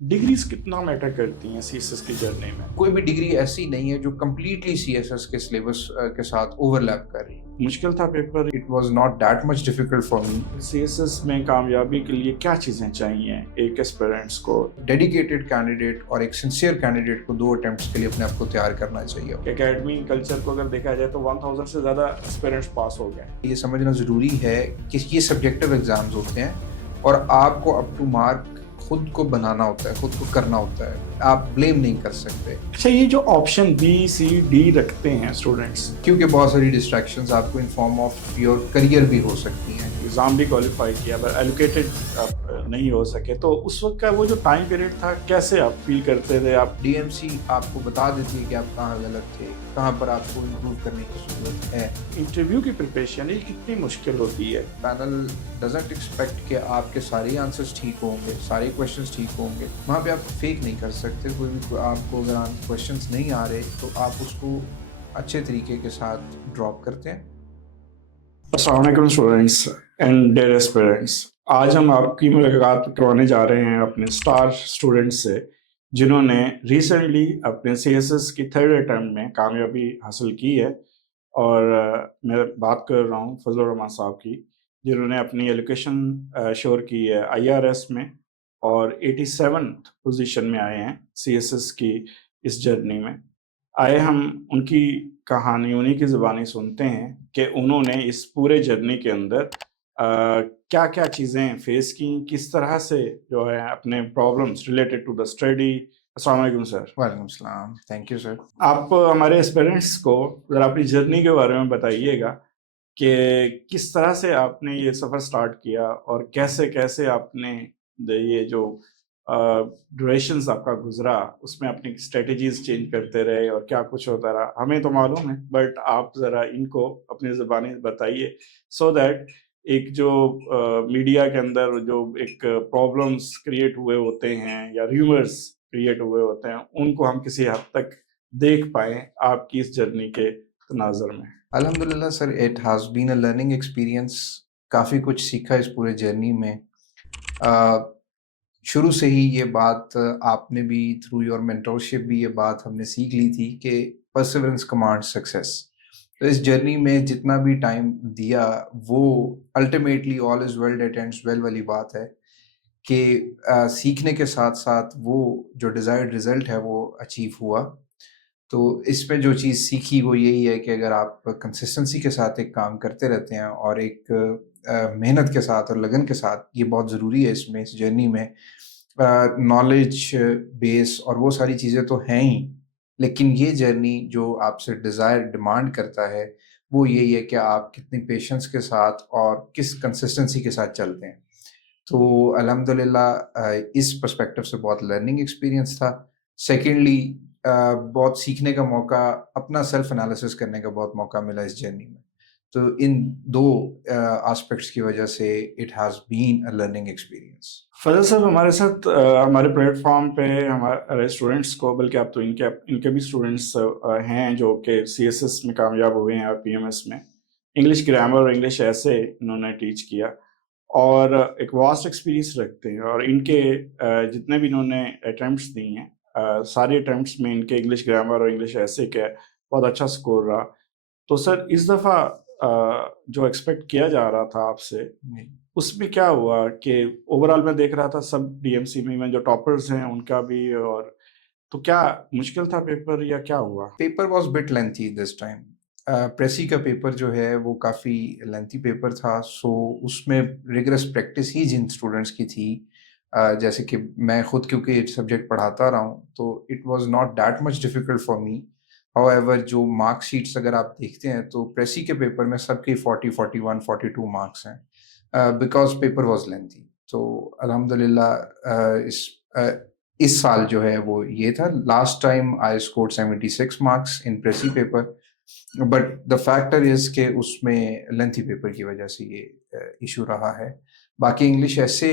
Degrees कितना matter करती हैं सीएसएस की जर्नी में? कोई भी डिग्री ऐसी नहीं है जो कंप्लीटली सीएसएस के सिलेबस के साथ ओवरलैप कर रही है। मुश्किल था paper? It was not that much difficult for me. CSS में कामयाबी के लिए क्या चीजें चाहिए एक एस्पिरेंट्स को? डेडिकेटेड कैंडिडेट और एक सिंसियर कैंडिडेट को 2 अटेम्प्ट्स के लिए अपने आप को तैयार करना चाहिए। एकेडमी कल्चर को अगर देखा जाए तो 1000 से ज्यादा एस्पिरेंट्स पास हो गए। ये समझना ज़रूरी है कि ये सब्जेक्टिव एग्जाम्स होते हैं और आपको अप टू मार्क खुद को बनाना होता है, खुद को करना होता है। आप ब्लेम नहीं कर सकते अच्छा, ये जो ऑप्शन बी सी डी रखते हैं स्टूडेंट्स, क्योंकि बहुत सारी डिस्ट्रैक्शंस आपको इन फॉर्म ऑफ योर करियर भी हो सकती हैं। एग्जाम भी क्वालिफाई किया पर एलोकेटेड आप नहीं हो सके, तो उस वक्त का वो जो टाइम पीरियड था कैसे आप फील करते थे? आप डीएमसी आपको बता देती है कि आप कहाँ गलत थे, कहाँ पर आपको इम्प्रूव करने की ज़रूरत है। इंटरव्यू की प्रिपरेशन ये कितनी मुश्किल होती है? पैनल डजंट एक्सपेक्ट कि आपके सारे आंसर्स ठीक होंगे, सारे क्वेश्चंस ठीक होंगे। वहाँ पे आप फेक नहीं कर सकते। कोई भी आपको अगर क्वेश्चंस नहीं आ रहे तो आप उसको अच्छे तरीके के साथ ड्रॉप करते हैं। अस्सलाम वालेकुम स्टूडेंट्स एंड डियर एस्पिरेंट्स। आज हम आपकी मुलाकात करवाने जा रहे हैं अपने स्टार स्टूडेंट्स से जिन्होंने रिसेंटली अपने सीएसएस की थर्ड अटेम्प्ट में कामयाबी हासिल की है। और मैं बात कर रहा हूँ फजलुर रहमान साहब की, जिन्होंने अपनी एलोकेशन श्योर की है आईआरएस में और 87th पोजीशन में आए हैं सीएसएस की इस जर्नी में। आए हम उनकी कहानी उन्हीं की ज़ुबानी सुनते हैं कि उन्होंने इस पूरे जर्नी के अंदर क्या-क्या चीज़ें फेस की, किस तरह से जो है अपने problems related to the study. अस्सलाम वालेकुम सर। वालेकुम सलाम, थैंक यू सर। आप हमारे एस्पिरेंट्स को ज़रा अपनी जर्नी के बारे में बताइएगा कि किस तरह से आपने ये सफ़र स्टार्ट किया और कैसे-कैसे आपने ये जो ड्यूरेशंस आपका गुज़रा, उसमें अपनी स्ट्रैटेजीज़ चेंज करते रहे और क्या कुछ होता रहा? हमें तो मालूम है, बट आप ज़रा इनको अपनी ज़ुबानी बताइए सो दैट एक जो मीडिया के अंदर जो एक प्रॉब्लम्स क्रिएट हुए होते हैं या र्यूमर्स क्रिएट हुए होते हैं, उनको हम किसी हद तक देख पाएँ आपकी इस जर्नी के तनाज़ुर में। अल्हम्दुलिल्लाह sir, it has been a learning experience. काफ़ी कुछ सीखा इस पूरे जर्नी में। अ, शुरू से ही ये बात आपने भी थ्रू योर मेंटरशिप भी ये बात हमने सीख ली थी कि परसिवरेंस कमांड्स सक्सेस। तो इस जर्नी में जितना भी टाइम दिया वो ultimately all is well that ends well वाली बात है कि सीखने के साथ-साथ वो जो डिज़ायर्ड रिज़ल्ट है वो अचीव हुआ। तो इसमें जो चीज़ सीखी वो यही है कि अगर आप कंसिस्टेंसी के साथ एक काम करते रहते हैं और एक मेहनत के साथ और लगन के साथ, ये बहुत ज़रूरी है इसमें, इस जर्नी में। नॉलेज बेस और वो सारी चीज़ें तो हैं ही, लेकिन ये जर्नी जो आपसे डिमांड करता है, वो यही है कि आप कितनी पेशेंस के साथ और किस कंसिस्टेंसी के साथ चलते हैं। तो अल्हम्दुलिल्लाह इस पर्सपेक्टिव से बहुत लर्निंग एक्सपीरियंस था। सेकेंडली बहुत सीखने का मौका, अपना सेल्फ एनालिसिस करने का बहुत मौका मिला इस जर्नी में। तो इन 2 एस्पेक्ट्स की वजह से it has been a learning experience. Fazal साहब हमारे साथ हमारे प्लेटफॉर्म पे हमारे स्टूडेंट्स को, बल्कि आप तो इनके इनके भी स्टूडेंट्स हैं जो कि सीएसएस में कामयाब हुए हैं और पीएमएस में इंग्लिश ग्रामर और इंग्लिश ऐसे इन्होंने टीच किया और एक वास्ट एक्सपीरियंस रखते हैं। और इनके जितने भी इन्होंने अटेम्प्ट्स दिए हैं, सारे अटेम्प्ट्स में इनके इंग्लिश ग्रामर और इंग्लिश ऐसे के बहुत अच्छा स्कोर रहा। तो सर इस दफ़ा जो एक्सपेक्ट किया जा रहा था आपसे, उसमें क्या हुआ कि ओवरऑल मैं देख रहा था सब डीएमसी में जो टॉपर्स हैं उनका भी, और तो क्या मुश्किल था पेपर या क्या हुआ? Paper was bit lengthy this time. Precis का पेपर जो है वो काफ़ी लेंथी पेपर था, सो उसमें रिगरस प्रैक्टिस ही जिन स्टूडेंट्स की थी, जैसे कि मैं खुद क्योंकि सब्जेक्ट पढ़ाता रहा हूँ, तो it was not that much difficult for me. However जो मार्क शीट्स अगर आप देखते हैं तो प्रेसी के पेपर में सबके 40, 41, 42 मार्क्स हैं, बिकॉज़ पेपर वाज़ लेंथी। तो अल्हम्दुलिल्लाह अ, इस साल जो है वो ये था। Last time I scored 76 marks in precis paper, but the factor is कि उसमें लेंथी पेपर की वजह से ये इशू रहा है। बाकी इंग्लिश ऐसे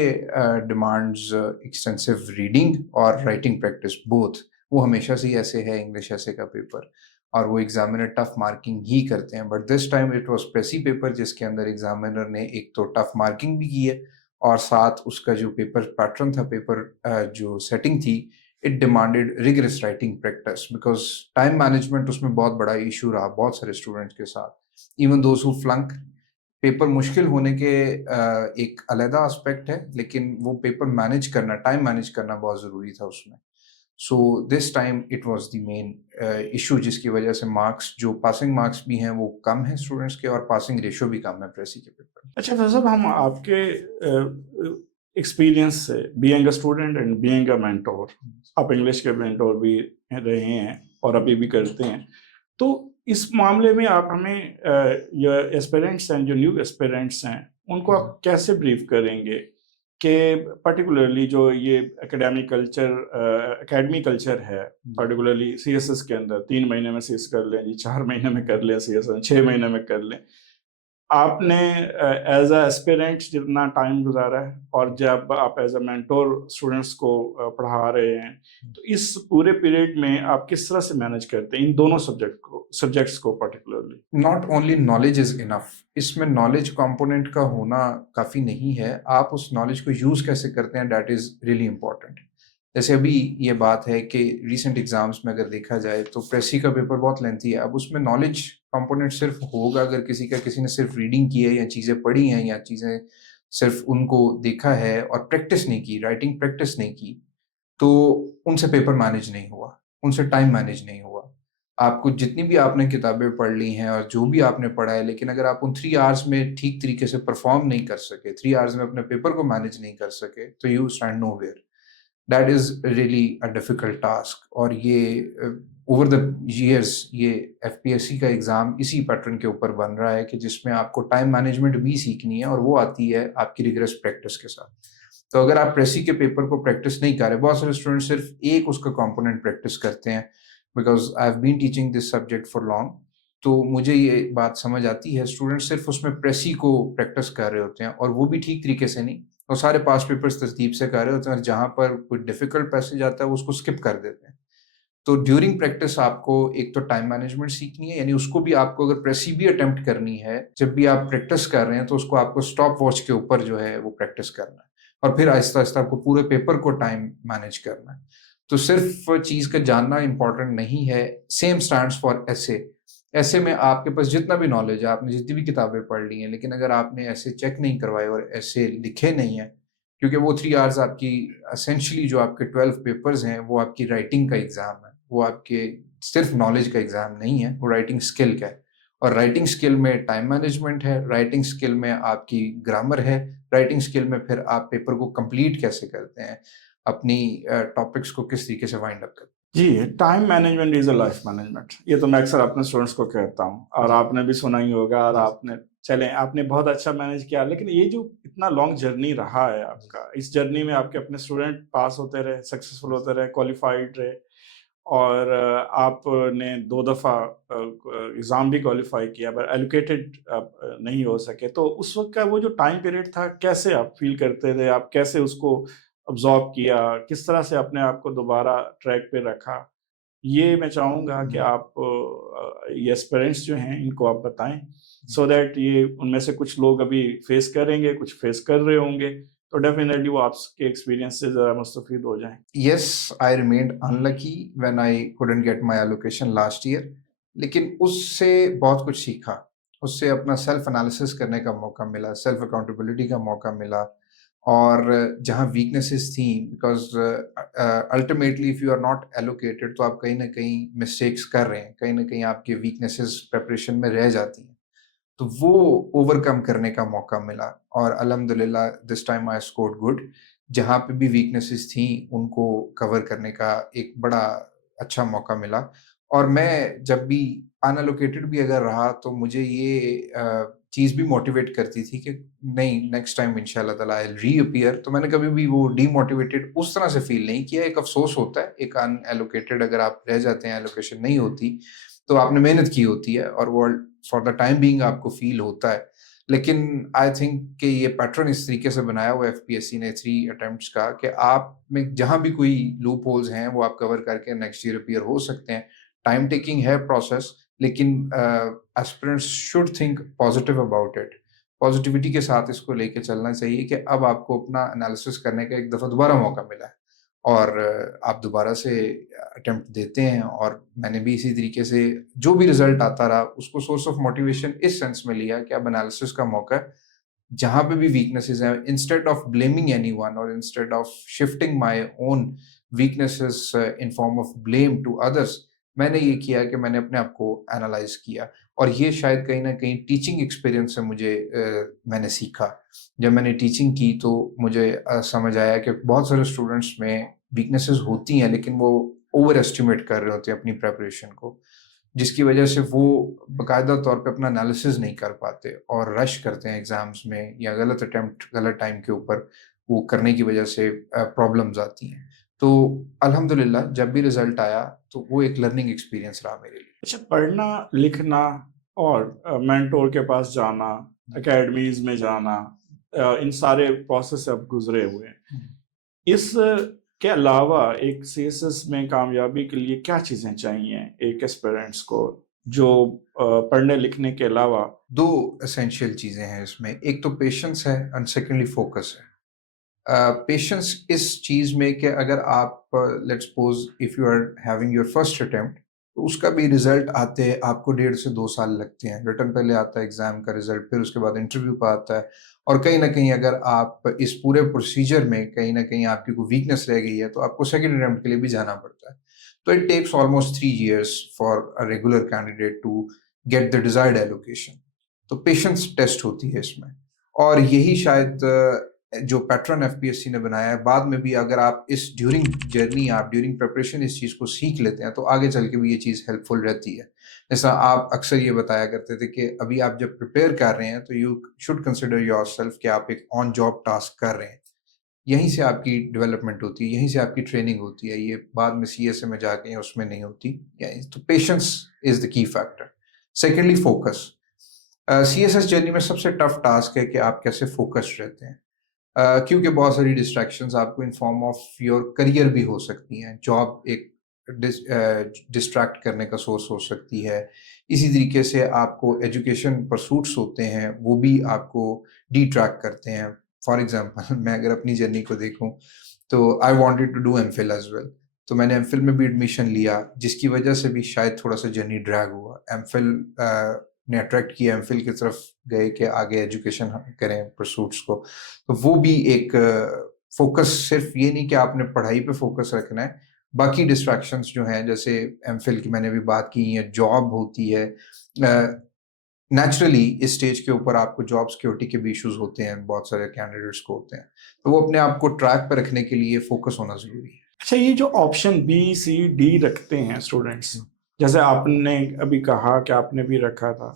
डिमांड्स एक्सटेंसिव रीडिंग और राइटिंग प्रैक्टिस बोथ, वो हमेशा से ही ऐसे है इंग्लिश ऐसे का पेपर, और वो एग्जामिनर टफ मार्किंग ही करते हैं। But this time it was precis paper जिसके अंदर एग्जामिनर ने एक तो टफ मार्किंग भी की है और साथ उसका जो पेपर पैटर्न था, पेपर जो सेटिंग थी, it demanded rigorous writing practice because time management उसमें बहुत बड़ा इशू रहा बहुत सारे स्टूडेंट्स के साथ। इवन दोज हु फ्लंक, पेपर मुश्किल होने के एक अलग एस्पेक्ट है, लेकिन वो पेपर मैनेज करना, टाइम मैनेज करना बहुत ज़रूरी था उसमें। So this time it was the main issue, जिसकी वजह से मार्क्स, जो पासिंग मार्क्स भी हैं वो कम हैं स्टूडेंट्स के, और पासिंग रेशो भी कम है प्रेसी के पेपर में। अच्छा फैज़ल साहब, हम आपके एक्सपीरियंस से, being a student and being a mentor, आप इंग्लिश के मेंटोर भी रहे हैं और अभी भी करते हैं, तो इस मामले में आप हमें ये एस्पिरेंट्स हैं, जो न्यू एस्पिरेंट्स हैं, उनको आप कैसे ब्रीफ करेंगे कि पर्टिकुलरली जो ये एकेडमिक कल्चर, एकेडमी कल्चर है, पर्टिकुलरली सीएसएस के अंदर 3 महीने में सीएस कर लें जी, 4 महीने में कर लें सीएसएस, 6 महीने में कर लें, आपने एज अ एस्पिरेंट जितना टाइम गुजारा है और जब आप एज अ मेंटोर स्टूडेंट्स को पढ़ा रहे हैं, तो इस पूरे पीरियड में आप किस तरह से मैनेज करते हैं इन दोनों सब्जेक्ट्स को particularly? Not only knowledge is enough, इसमें नॉलेज कंपोनेंट का होना काफ़ी नहीं है, आप उस नॉलेज को यूज़ कैसे करते हैं, दैट इज़ रियली इंपॉर्टेंट। जैसे अभी ये बात है कि रीसेंट एग्जाम्स में अगर देखा जाए तो प्रेसी का पेपर बहुत लेंथी है। अब उसमें नॉलेज कंपोनेंट सिर्फ होगा अगर किसी ने सिर्फ रीडिंग की है या चीज़ें पढ़ी हैं या चीज़ें सिर्फ उनको देखा है और प्रैक्टिस नहीं की, राइटिंग प्रैक्टिस नहीं की, तो उनसे पेपर मैनेज नहीं हुआ, उनसे टाइम मैनेज नहीं हुआ। आपको जितनी भी आपने किताबें पढ़ ली हैं और जो भी आपने पढ़ा है, लेकिन अगर आप उन 3 आवर्स में ठीक तरीके से परफॉर्म नहीं कर सके, 3 आवर्स में अपने पेपर को मैनेज नहीं कर सके, तो you stand nowhere. That is really a difficult task, और ये ओवर द ईयर्स ये एफपीएससी का एग्ज़ाम इसी पैटर्न के ऊपर बन रहा है कि जिसमें आपको टाइम मैनेजमेंट भी सीखनी है, और वो आती है आपकी रिगरस प्रैक्टिस के साथ। तो अगर आप प्रेसी के पेपर को प्रैक्टिस नहीं कर रहे, बहुत सारे स्टूडेंट सिर्फ एक उसका कंपोनेंट प्रैक्टिस करते हैं, because I have been teaching this subject for long, तो मुझे ये बात समझ आती है, स्टूडेंट सिर्फ उसमें प्रेसी को प्रैक्टिस कर रहे होते हैं, और वो भी ठीक तरीके से नहीं, और सारे पास पेपर्स तरतीब से कर रहे होते हैं, और जहाँ पर कोई डिफिकल्ट पैसेज आता है वो उसको स्किप कर देते हैं। तो ड्यूरिंग प्रैक्टिस आपको एक तो टाइम मैनेजमेंट सीखनी है, यानी उसको भी आपको अगर प्रेसी भी अटेम्प्ट करनी है, जब भी आप प्रैक्टिस कर रहे हैं तो उसको आपको स्टॉप वॉच के ऊपर जो है वो प्रैक्टिस करना है, और फिर आहिस्ता आहिस्ता आपको पूरे पेपर को टाइम मैनेज करना है। तो सिर्फ चीज़ का जानना इंपॉर्टेंट नहीं है। सेम स्टैंड्स फॉर ऐसे। ऐसे में आपके पास जितना भी नॉलेज है, आपने जितनी भी किताबें पढ़ ली हैं, लेकिन अगर आपने ऐसे चेक नहीं करवाए और ऐसे लिखे नहीं हैं, क्योंकि वो 3 आवर्स आपकी एसेंशियली जो आपके 12 पेपर्स हैं, वो आपकी राइटिंग का एग्ज़ाम है। वो आपके सिर्फ नॉलेज का एग्ज़ाम नहीं है, वो राइटिंग स्किल का है। और राइटिंग स्किल में टाइम मैनेजमेंट है, राइटिंग स्किल में आपकी ग्रामर है, राइटिंग स्किल में फिर आप पेपर को कंप्लीट कैसे करते हैं, अपनी टॉपिक्स को किस तरीके से वाइंड अप करते हैं। जी, time management is a life management. ये तो मैं अक्सर अपने स्टूडेंट्स को कहता हूँ, और आपने भी सुना ही होगा, और आपने बहुत अच्छा मैनेज किया। लेकिन ये जो इतना लॉन्ग जर्नी रहा है आपका, इस जर्नी में आपके अपने स्टूडेंट पास होते रहे, सक्सेसफुल होते रहे, क्वालिफाइड रहे, और आपने 2 दफ़ा एग्ज़ाम भी क्वालिफ़ाई किया, पर एलोकेटेड आप नहीं हो सके। तो उस वक़्त का वो जो टाइम पीरियड था, कैसे आप फ़ील करते थे? आप कैसे उसको अब्ज़ॉर्ब किया? किस तरह से अपने आप को दोबारा ट्रैक पे रखा? ये मैं चाहूँगा कि आप ये एस्पिरेंट्स जो हैं, इनको आप बताएँ, सो दैट ये उनमें से कुछ लोग अभी फ़ेस करेंगे, कुछ फ़ेस कर रहे होंगे, तो डेफ़िनेटली वो आपके एक्सपीरियंस से ज़रा मुस्तफ़ीद हो जाएँ। Yes, I remained unlucky when I couldn't get my allocation last year, लेकिन उससे बहुत कुछ सीखा। उससे अपना सेल्फ एनालिसिस करने का मौका मिला, सेल्फ अकाउंटेबिलिटी का मौका मिला, और जहाँ वीकनेसेस थी, because ultimately if you are not allocated, तो आप कहीं न कहीं मिस्टेक्स कर रहे हैं, कहीं न कहीं आपकी वीकनेसेस प्रिपरेशन में रह जाती हैं। तो वो ओवरकम करने का मौका मिला, और अल्हम्दुलिल्लाह this time I scored good. जहाँ पे भी वीकनेसेस थी उनको कवर करने का एक बड़ा अच्छा मौका मिला, और मैं जब भी अनएलोकेटेड भी अगर रहा तो मुझे ये चीज़ भी मोटिवेट करती थी कि नहीं, नेक्स्ट टाइम इंशाल्लाह ताला आई विल रीअपीयर। तो मैंने कभी भी वो डीमोटिवेटेड उस तरह से फील नहीं किया। एक अफ़सोस होता है, एक अनएलोकेटेड अगर आप रह जाते हैं, एलोकेशन नहीं होती, तो आपने मेहनत की होती है और वो फॉर द टाइम बीइंग आपको फ़ील होता है। लेकिन आई थिंक कि ये पैटर्न इस तरीके से बनाया हुआ है एफपीएससी ने 3 अटेम्प्ट्स का, कि आप में जहाँ भी कोई लूप होल्स हैं वो आप कवर करके नेक्स्ट ईयर अपीयर हो सकते हैं। टाइम टेकिंग है प्रोसेस, लेकिन aspirants should think positive about it. Positivity के साथ इसको लेके चलना चाहिए कि अब आपको अपना एनालिसिस करने का एक दफ़ा दोबारा मौका मिला है और आप दोबारा से अटेम्प्ट देते हैं। और मैंने भी इसी तरीके से जो भी रिजल्ट आता रहा उसको सोर्स ऑफ मोटिवेशन इस सेंस में लिया कि अब एनालिसिस का मौका है। जहाँ पे भी वीकनेसेस हैं, इंस्टेड ऑफ ब्लेमिंग एनीवन और instead of shifting my own weaknesses in form of blame to others, मैंने ये किया कि मैंने अपने आप को एनालाइज किया। और ये शायद कहीं ना कहीं टीचिंग एक्सपीरियंस से मैंने सीखा। जब मैंने टीचिंग की तो मुझे समझ आया कि बहुत सारे स्टूडेंट्स में वीकनेसेस होती हैं, लेकिन वो ओवर एस्टिमेट कर रहे होते हैं अपनी प्रेपरेशन को, जिसकी वजह से वो बाकायदा तौर पे अपना एनालिसिस नहीं कर पाते और रश करते हैं एग्जाम्स में, या गलत अटेम्प्ट गलत टाइम के ऊपर वो करने की वजह से प्रॉब्लम्स आती हैं। तो अल्हम्दुलिल्लाह जब भी रिजल्ट आया तो वो एक लर्निंग एक्सपीरियंस रहा मेरे लिए। अच्छा, पढ़ना लिखना और मेंटोर के पास जाना, एकेडमीज में जाना, इन सारे प्रोसेस से अब गुजरे हुए हैं। इस के अलावा एक सीएसएस में कामयाबी के लिए क्या चीज़ें चाहिए एक एस्पिरेंट्स को, जो पढ़ने लिखने के अलावा? दो एसेंशियल चीज़ें हैं इसमें, एक तो पेशेंस है एंड सेकेंडली फोकस है। पेशेंस इस चीज़ में कि अगर आप let's suppose if you are having your first attempt, तो उसका भी रिजल्ट आते आपको 1.5 से 2 साल लगते हैं। रिटर्न पहले आता है एग्ज़ाम का रिजल्ट, फिर उसके बाद इंटरव्यू का आता है। और कहीं ना कहीं अगर आप इस पूरे प्रोसीजर में कहीं ना कहीं आपकी कोई वीकनेस रह गई है तो आपको सेकेंड अटेम्प्ट के लिए भी जाना पड़ता है। तो it takes almost 3 years for a regular candidate to get the desired allocation. तो पेशेंस टेस्ट होती है इसमें। और यही शायद जो पैटर्न एफपीएससी ने बनाया है, बाद में भी अगर आप इस ड्यूरिंग जर्नी, आप ड्यूरिंग प्रिपरेशन इस चीज़ को सीख लेते हैं तो आगे चल के भी ये चीज़ हेल्पफुल रहती है। जैसा आप अक्सर ये बताया करते थे कि अभी आप जब प्रिपेयर कर रहे हैं तो यू शुड कंसिडर योरसेल्फ कि आप एक ऑन जॉब टास्क कर रहे हैं। यहीं से आपकी डेवलपमेंट होती है, यहीं से आपकी ट्रेनिंग होती है, ये बाद में सीएसए में जाके उसमें नहीं होती। तो patience is the key factor. Secondly focus. CSS journey में सबसे टफ टास्क है कि आप कैसे फोकस्ड रहते हैं। क्योंकि बहुत सारी डिस्ट्रैक्शंस आपको इन फॉर्म ऑफ योर करियर भी हो सकती हैं। जॉब एक डिस्ट्रैक्ट करने का सोर्स हो सकती है। इसी तरीके से आपको एजुकेशन परसूट्स होते हैं, वो भी आपको डिट्रैक्ट करते हैं। फॉर एग्जांपल मैं अगर अपनी जर्नी को देखूं तो I wanted to do MPhil as well. तो मैंने एमफिल में भी एडमिशन लिया, जिसकी वजह से भी शायद थोड़ा सा जर्नी ड्रैग हुआ। एमफिल ने अट्रैक्ट किया एमफिल की तरफ गए कि आगे एजुकेशन करें परसूट्स को। तो वो भी एक फोकस, सिर्फ ये नहीं कि आपने पढ़ाई पे फोकस रखना है, बाकी डिस्ट्रैक्शंस जो हैं जैसे एमफिल की मैंने भी बात की है, जॉब होती है। नेचुरली इस स्टेज के ऊपर आपको जॉब सिक्योरिटी के भी इश्यूज होते हैं, बहुत सारे कैंडिडेट्स को होते हैं। तो वो अपने आप को ट्रैक पर रखने के लिए फोकस होना जरूरी है। अच्छा, ये जो ऑप्शन बी सी डी रखते हैं स्टूडेंट्स, जैसे आपने अभी कहा कि आपने भी रखा था,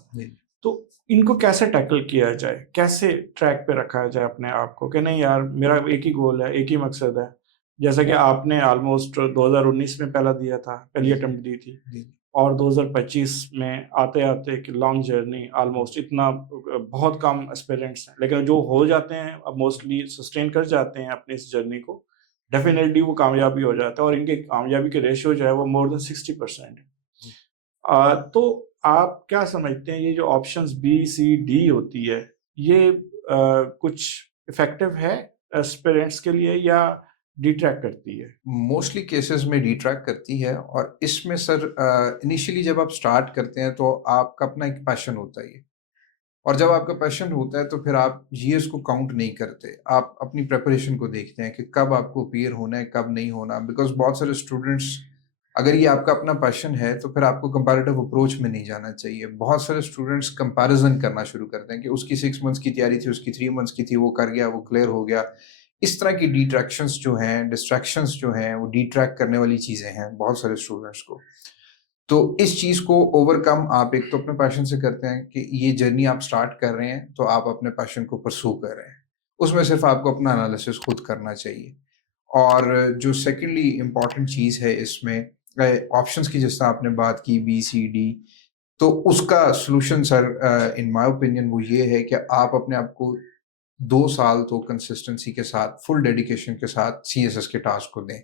तो इनको कैसे टैकल किया जाए, कैसे ट्रैक पे रखा जाए अपने आप को कि नहीं यार मेरा एक ही गोल है, एक ही मकसद है। जैसे कि आपने ऑलमोस्ट 2019 में पहला दिया था, पहली अटेम्प्ट दी थी, और 2025 में आते आते एक लॉन्ग जर्नी, ऑलमोस्ट इतना बहुत कम एस्पिरेंट्स हैं, लेकिन जो हो जाते हैं अब मोस्टली सस्टेन कर जाते हैं अपनी इस जर्नी को, डेफिनेटली वो कामयाबी हो जाता है और इनके कामयाबी के रेशियो जो है वो मोर देन 60% है। तो आप क्या समझते हैं ये जो ऑप्शंस बी सी डी होती है, ये कुछ इफेक्टिव है एस्पिरेंट्स के लिए या डिट्रैक्ट करती है? मोस्टली केसेस में डिट्रैक्ट करती है। और इसमें सर इनिशियली जब आप स्टार्ट करते हैं तो आपका अपना एक पैशन होता है ये। और जब आपका पैशन होता है तो फिर आप ईयर्स को काउंट नहीं करते, आप अपनी प्रिपरेशन को देखते हैं कि कब आपको अपीयर होना है, कब नहीं होना। बिकॉज बहुत सारे स्टूडेंट्स, अगर ये आपका अपना पैशन है तो फिर आपको कंपैरेटिव अप्रोच में नहीं जाना चाहिए। बहुत सारे स्टूडेंट्स कंपैरिजन करना शुरू करते हैं कि उसकी 6 मंथ्स की तैयारी थी, उसकी 3 मंथ्स की थी, वो कर गया, वो क्लियर हो गया। इस तरह की डिट्रैक्शंस जो हैं, डिस्ट्रैक्शंस जो हैं, वो डिट्रैक्ट करने वाली चीज़ें हैं बहुत सारे स्टूडेंट्स को। तो इस चीज़ को ओवरकम आप एक तो अपने पैशन से करते हैं कि ये जर्नी आप स्टार्ट कर रहे हैं तो आप अपने पैशन को परसू कर रहे हैं। उसमें सिर्फ आपको अपना एनालिसिस खुद करना चाहिए। और जो सेकेंडली इम्पॉर्टेंट चीज़ है इसमें, ऑप्शंस की जिस तरह आपने बात की बी सी डी, तो उसका solution sir in my opinion वो ये है कि आप अपने आप को 2 साल तो कंसिस्टेंसी के साथ, फुल डेडिकेशन के साथ सीएसएस के टास्क को दें।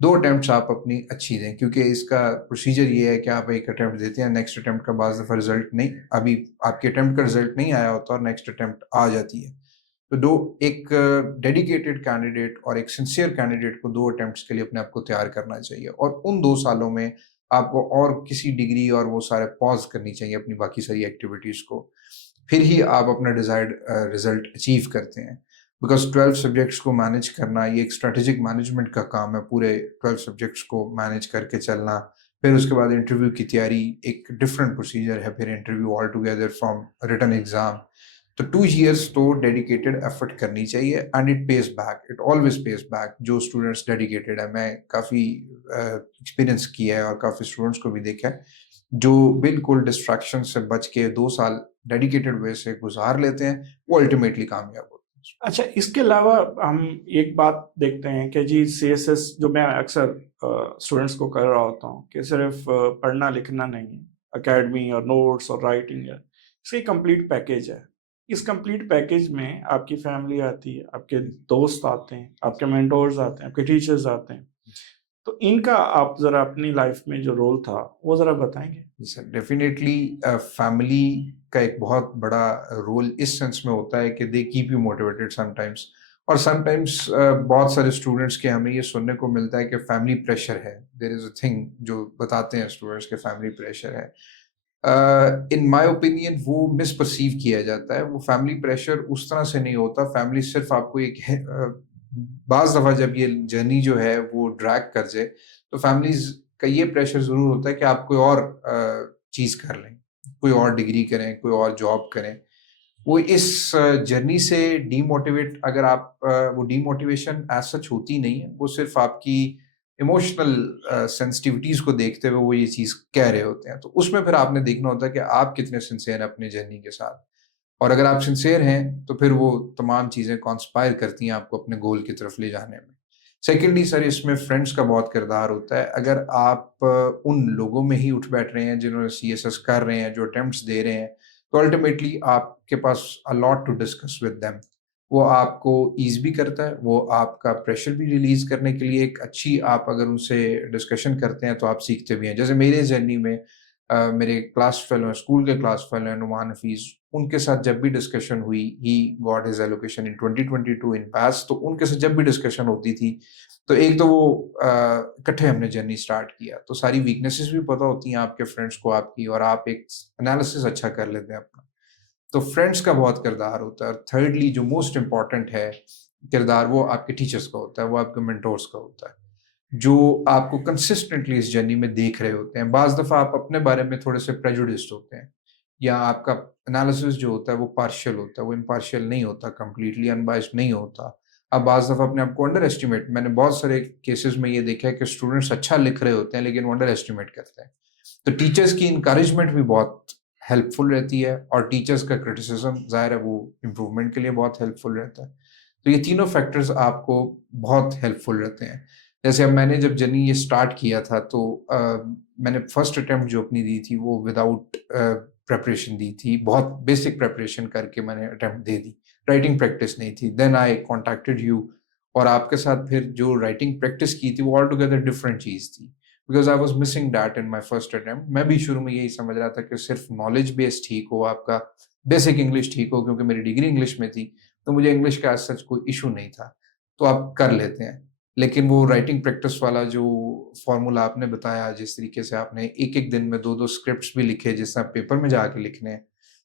2 अटेम्प्ट्स आप अपनी अच्छी दें, क्योंकि इसका प्रोसीजर ये है कि आप एक अटेम्प्ट देते हैं, नेक्स्ट अटेम्प्ट का बाज़ दफ़ा रिज़ल्ट नहीं, अभी आपके अटेम्प्ट का रिज़ल्ट नहीं आया होता और नेक्स्ट अटेम्प्ट आ जाती है। तो एक डेडिकेटेड कैंडिडेट और एक सिंसियर कैंडिडेट को 2 अटेम्प्ट्स के लिए अपने आप को तैयार करना चाहिए, और उन 2 सालों में आपको और किसी डिग्री और वो सारे पॉज़ करनी चाहिए अपनी बाकी सारी एक्टिविटीज़ को। फिर ही आप अपना डिज़ायर्ड रिज़ल्ट अचीव करते हैं। बिकॉज़ 12 सब्जेक्ट्स को मैनेज करना ये एक स्ट्रैटेजिक मैनेजमेंट का काम है, पूरे 12 सब्जेक्ट्स को मैनेज करके चलना। फिर उसके बाद इंटरव्यू की तैयारी एक डिफरेंट प्रोसीजर है, फिर interview all together from written exam. तो 2 इयर्स तो डेडिकेटेड एफर्ट करनी चाहिए, and it pays back, it always pays back. जो स्टूडेंट्स डेडिकेटेड है, मैं काफ़ी एक्सपीरियंस किया है और काफ़ी स्टूडेंट्स को भी देखा है, जो बिल्कुल डिस्ट्रैक्शन से बच के 2 साल डेडिकेटेड वे से गुज़ार लेते हैं, वो अल्टीमेटली कामयाब होते हैं। अच्छा, इसके अलावा हम एक बात देखते हैं कि जी सीएसएस जो मैं अक्सर स्टूडेंट्स को कर रहा होता हूँ कि सिर्फ पढ़ना लिखना नहीं है, एकेडमी और नोट्स और राइटिंग है, इसकी कंप्लीट पैकेज है। इस कंप्लीट पैकेज में आपकी फैमिली आती है, आपके दोस्त आते हैं, आपके मेंटोर्स आते हैं, आपके टीचर्स आते हैं। तो इनका आप ज़रा अपनी लाइफ में जो रोल था वो ज़रा बताएंगे? जी सर, डेफिनेटली फैमिली का एक बहुत बड़ा रोल इस सेंस में होता है कि they keep you motivated sometimes, और समटाइम्स बहुत सारे स्टूडेंट्स के हमें ये सुनने को मिलता है कि फैमिली प्रेशर है, देयर इज़ अ थिंग जो बताते हैं स्टूडेंट्स के फैमिली प्रेशर है। इन माय ओपिनियन वो मिसपर्सीव किया जाता है, वो फैमिली प्रेशर उस तरह से नहीं होता, फैमिली सिर्फ आपको एक बाज़ दफ़ा जब ये जर्नी जो है वो ड्रैग कर जाए, तो फैमिलीज़ का ये प्रेशर ज़रूर होता है कि आप कोई और चीज़ कर लें, कोई और डिग्री करें, कोई और जॉब करें। वो इस जर्नी से डीमोटिवेट, अगर आप वो डीमोटिवेशन एज़ सच होती नहीं है, वो सिर्फ़ आपकी इमोशनल सेंसिटिविटीज़ को देखते हुए वो ये चीज़ कह रहे होते हैं। तो उसमें फिर आपने देखना होता है कि आप कितने सिंसियर हैं अपनी जर्नी के साथ, और अगर आप सिंसियर हैं, तो फिर वो तमाम चीज़ें कॉन्स्पायर करती हैं आपको अपने गोल की तरफ ले जाने में। सेकेंडली सर, इसमें फ्रेंड्स का बहुत किरदार होता है। अगर आप उन लोगों में ही उठ बैठ रहे हैं जिन्होंने सीएसएस कर रहे हैं, जो अटेम्प्ट्स दे रहे हैं, तो अल्टीमेटली आपके पास a lot to discuss with them. वो आपको ईज़ भी करता है, वो आपका प्रेशर भी रिलीज़ करने के लिए एक अच्छी, आप अगर उनसे डिस्कशन करते हैं तो आप सीखते भी हैं। जैसे मेरे जर्नी में मेरे क्लास फेलो हैं, स्कूल के क्लास फेलो हैं नुमान हफीज़, उनके साथ जब भी डिस्कशन हुई, he got his allocation in 2022 इन पास, तो उनके साथ जब भी डिस्कशन होती थी, तो एक तो वो इकट्ठे हमने जर्नी स्टार्ट किया, तो सारी वीकनेसेस भी पता होती हैं आपके फ्रेंड्स को आपकी, और आप एक एनालिसिस अच्छा कर लेते हैं अपना। तो फ्रेंड्स का बहुत किरदार होता है, और थर्डली जो मोस्ट इम्पोर्टेंट है किरदार, वो आपके टीचर्स का होता है, वो आपके मेंटोर्स का होता है, जो आपको कंसिस्टेंटली इस जर्नी में देख रहे होते हैं। बाज़ दफ़ा आप अपने बारे में थोड़े से प्रेजुडिस्ड होते हैं, या आपका एनालिसिस जो होता है वो पार्शियल होता है, वो इम्पार्शियल नहीं होता, कंप्लीटली अनबायस्ड नहीं होता। आप बाज़ दफ़ा अपने आप को अंडर एस्टिमेट, मैंने बहुत सारे केसेस में ये देखा है कि स्टूडेंट्स अच्छा लिख रहे होते हैं लेकिन वो अंडर एस्टिमेट करते हैं। तो टीचर्स की इनकरेजमेंट भी बहुत हेल्पफुल रहती है, और टीचर्स का क्रिटिसिज्म ज़ाहिर है वो इम्प्रूवमेंट के लिए बहुत हेल्पफुल रहता है। तो ये तीनों फैक्टर्स आपको बहुत हेल्पफुल रहते हैं। जैसे अब मैंने जब जर्नी ये स्टार्ट किया था, तो मैंने फर्स्ट अटेम्प्ट जो अपनी दी थी वो विदाउट प्रिपरेशन दी थी, बहुत बेसिक प्रिपरेशन करके मैंने अटेम्प्ट दे दी, राइटिंग प्रैक्टिस नहीं थी। देन आई कॉन्टैक्टेड यू, और आपके साथ फिर जो राइटिंग प्रैक्टिस की थी वो ऑल टुगेदर डिफरेंट चीज़ थी, because I was missing that in my first attempt. मैं भी शुरू में यही समझ रहा था कि सिर्फ नॉलेज बेस ठीक हो, आपका बेसिक इंग्लिश ठीक हो, क्योंकि मेरी डिग्री इंग्लिश में थी, तो मुझे इंग्लिश का एज़ सच कोई इश्यू नहीं था, तो आप कर लेते हैं। लेकिन वो राइटिंग प्रैक्टिस वाला जो फ़ॉर्मूला आपने बताया, जिस तरीके से आपने एक-एक दिन में 2-2 स्क्रिप्ट्स भी लिखे जिस तरह पेपर में जाके लिखने हैं,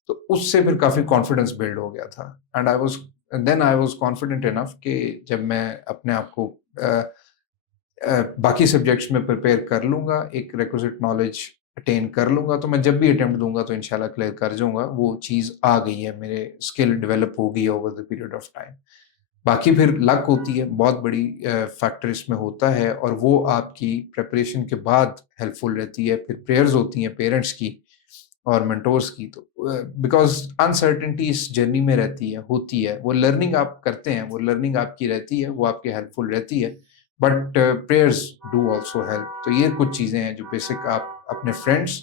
तो उससे फिर काफ़ी कॉन्फिडेंस बिल्ड हो गया था, and I was confident enough कि जब मैं अपने आप को बाकी सब्जेक्ट्स में प्रिपेयर कर लूँगा, एक रिक्विज़िट नॉलेज अटेन कर लूँगा, तो मैं जब भी अटेम्प्ट दूँगा तो इंशाल्लाह क्लियर कर जाऊँगा। वो चीज़ आ गई है, मेरे स्किल डेवलप हो गई है over the period of time. बाकी फिर लक होती है, बहुत बड़ी फैक्टर इसमें होता है, और वो आपकी प्रिपरेशन के बाद हेल्पफुल रहती है। फिर प्रेयर्स होती हैं पेरेंट्स की और मेंटोर्स की, तो बिकॉज़ अनसर्टेनिटी इस जर्नी में रहती है, होती है। वो लर्निंग आप करते हैं, वो लर्निंग आपकी रहती है, वो आपकी हेल्पफुल रहती है, but prayers do also help. तो ये कुछ चीज़ें हैं जो बेसिक आप अपने फ्रेंड्स,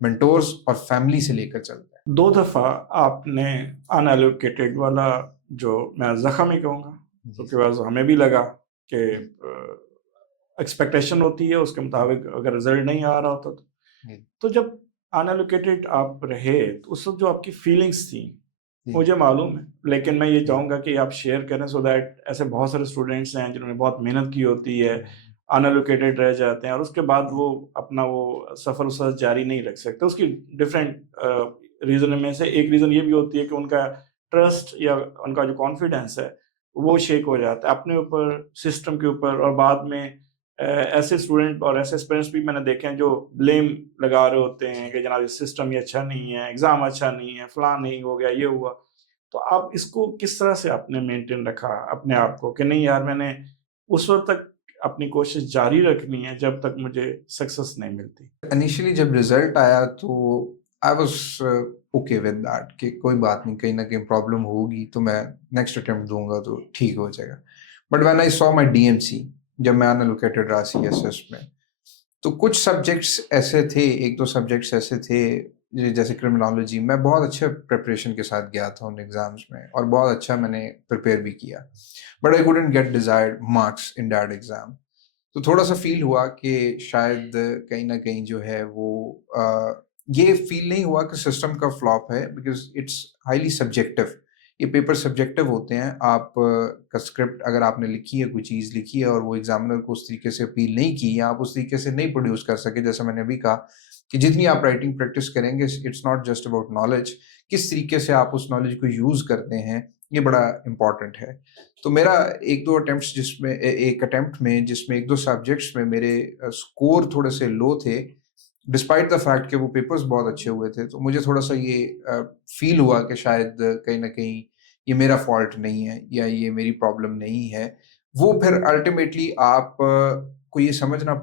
मेंटोर्स और फैमिली से लेकर चलते हैं। 2 दफ़ा आपने अनएलोकेटेड वाला जो मैं ज़ख़म ही कहूँगा, जी तो सर। बिकॉज़ हमें भी लगा कि एक्सपेक्टेशन होती है, उसके मुताबिक अगर रिजल्ट नहीं आ रहा होता जी, तो जब अनएलोकेटेड आप रहे तो उस वक्त जो आपकी फीलिंग्स थी जी, मुझे मालूम है, लेकिन मैं ये जी, चाहूँगा कि आप शेयर करें सो दैट ऐसे बहुत सारे स्टूडेंट्स हैं जिन्होंने बहुत मेहनत की होती है, जी, अनएलोकेटेड रह जाते हैं और उसके बाद वो अपना वो सफ़र उस तरह जारी नहीं रख सकते। उसकी डिफरेंट रीज़न में से एक रीज़न ये भी होती है कि उनका ट्रस्ट या उनका जो कॉन्फिडेंस है, वो शेक हो जाता है अपने ऊपर, सिस्टम के ऊपर और बाद में ऐसे स्टूडेंट और ऐसे पेरेंट्स भी मैंने देखे हैं जो ब्लेम लगा रहे होते हैं कि जनाब ये सिस्टम ये अच्छा नहीं है, एग्ज़ाम अच्छा नहीं है, फलाँ नहीं हो गया, ये हुआ। तो आप इसको किस तरह से आपने मेंटेन रखा अपने आप को कि नहीं यार मैंने उस वक़्त तक अपनी कोशिश जारी रखनी है जब तक मुझे सक्सेस नहीं मिलती? इनिशियली जब रिजल्ट आया तो I was okay with that कि कोई बात नहीं, कहीं ना कहीं प्रॉब्लम होगी तो मैं नेक्स्ट अटेम्प्ट दूंगा तो ठीक हो जाएगा। But when I saw my DMC, जब मैं अनएलोकेटेड रहा सीएसएस में, तो कुछ सब्जेक्ट्स ऐसे थे, एक दो सब्जेक्ट्स ऐसे थे जैसे क्रिमिनोलॉजी, मैं बहुत अच्छे प्रिपरेशन के साथ गया था उन एग्जाम्स में और बहुत अच्छा मैंने प्रिपेयर भी किया, but I couldn't get desired marks in that exam. तो थोड़ा-सा फ़ील हुआ कि शायद कहीं न कहीं जो है वो ये फ़ील नहीं हुआ कि सिस्टम का फ्लॉप है, बिकॉज़ इट्स हाइली सब्जेक्टिव। ये पेपर सब्जेक्टिव होते हैं। आप का स्क्रिप्ट अगर आपने लिखी है, कोई चीज़ लिखी है और वो एग्ज़ामिनर को उस तरीके से अपील नहीं की या आप उस तरीके से नहीं प्रोड्यूस कर सके, जैसे मैंने अभी कहा कि जितनी आप राइटिंग प्रैक्टिस करेंगे, it's not just about knowledge, किस तरीके से आप उस नॉलेज को यूज़ करते हैं, ये बड़ा इम्पोर्टेंट है। तो मेरा 1-2 अटेम्प्ट्स जिसमें एक अटेम्प्ट में जिसमें 1-2 सब्जेक्ट्स में मेरे स्कोर थोड़े से लो थे, डिस्पाइट द फैक्ट कि वो पेपर्स बहुत अच्छे हुए थे, तो मुझे थोड़ा-सा ये फ़ील हुआ कि शायद कहीं न कहीं ये मेरा फ़ॉल्ट नहीं है या ये मेरी प्रॉब्लम नहीं है। वो फिर अल्टीमेटली आप को ये समझना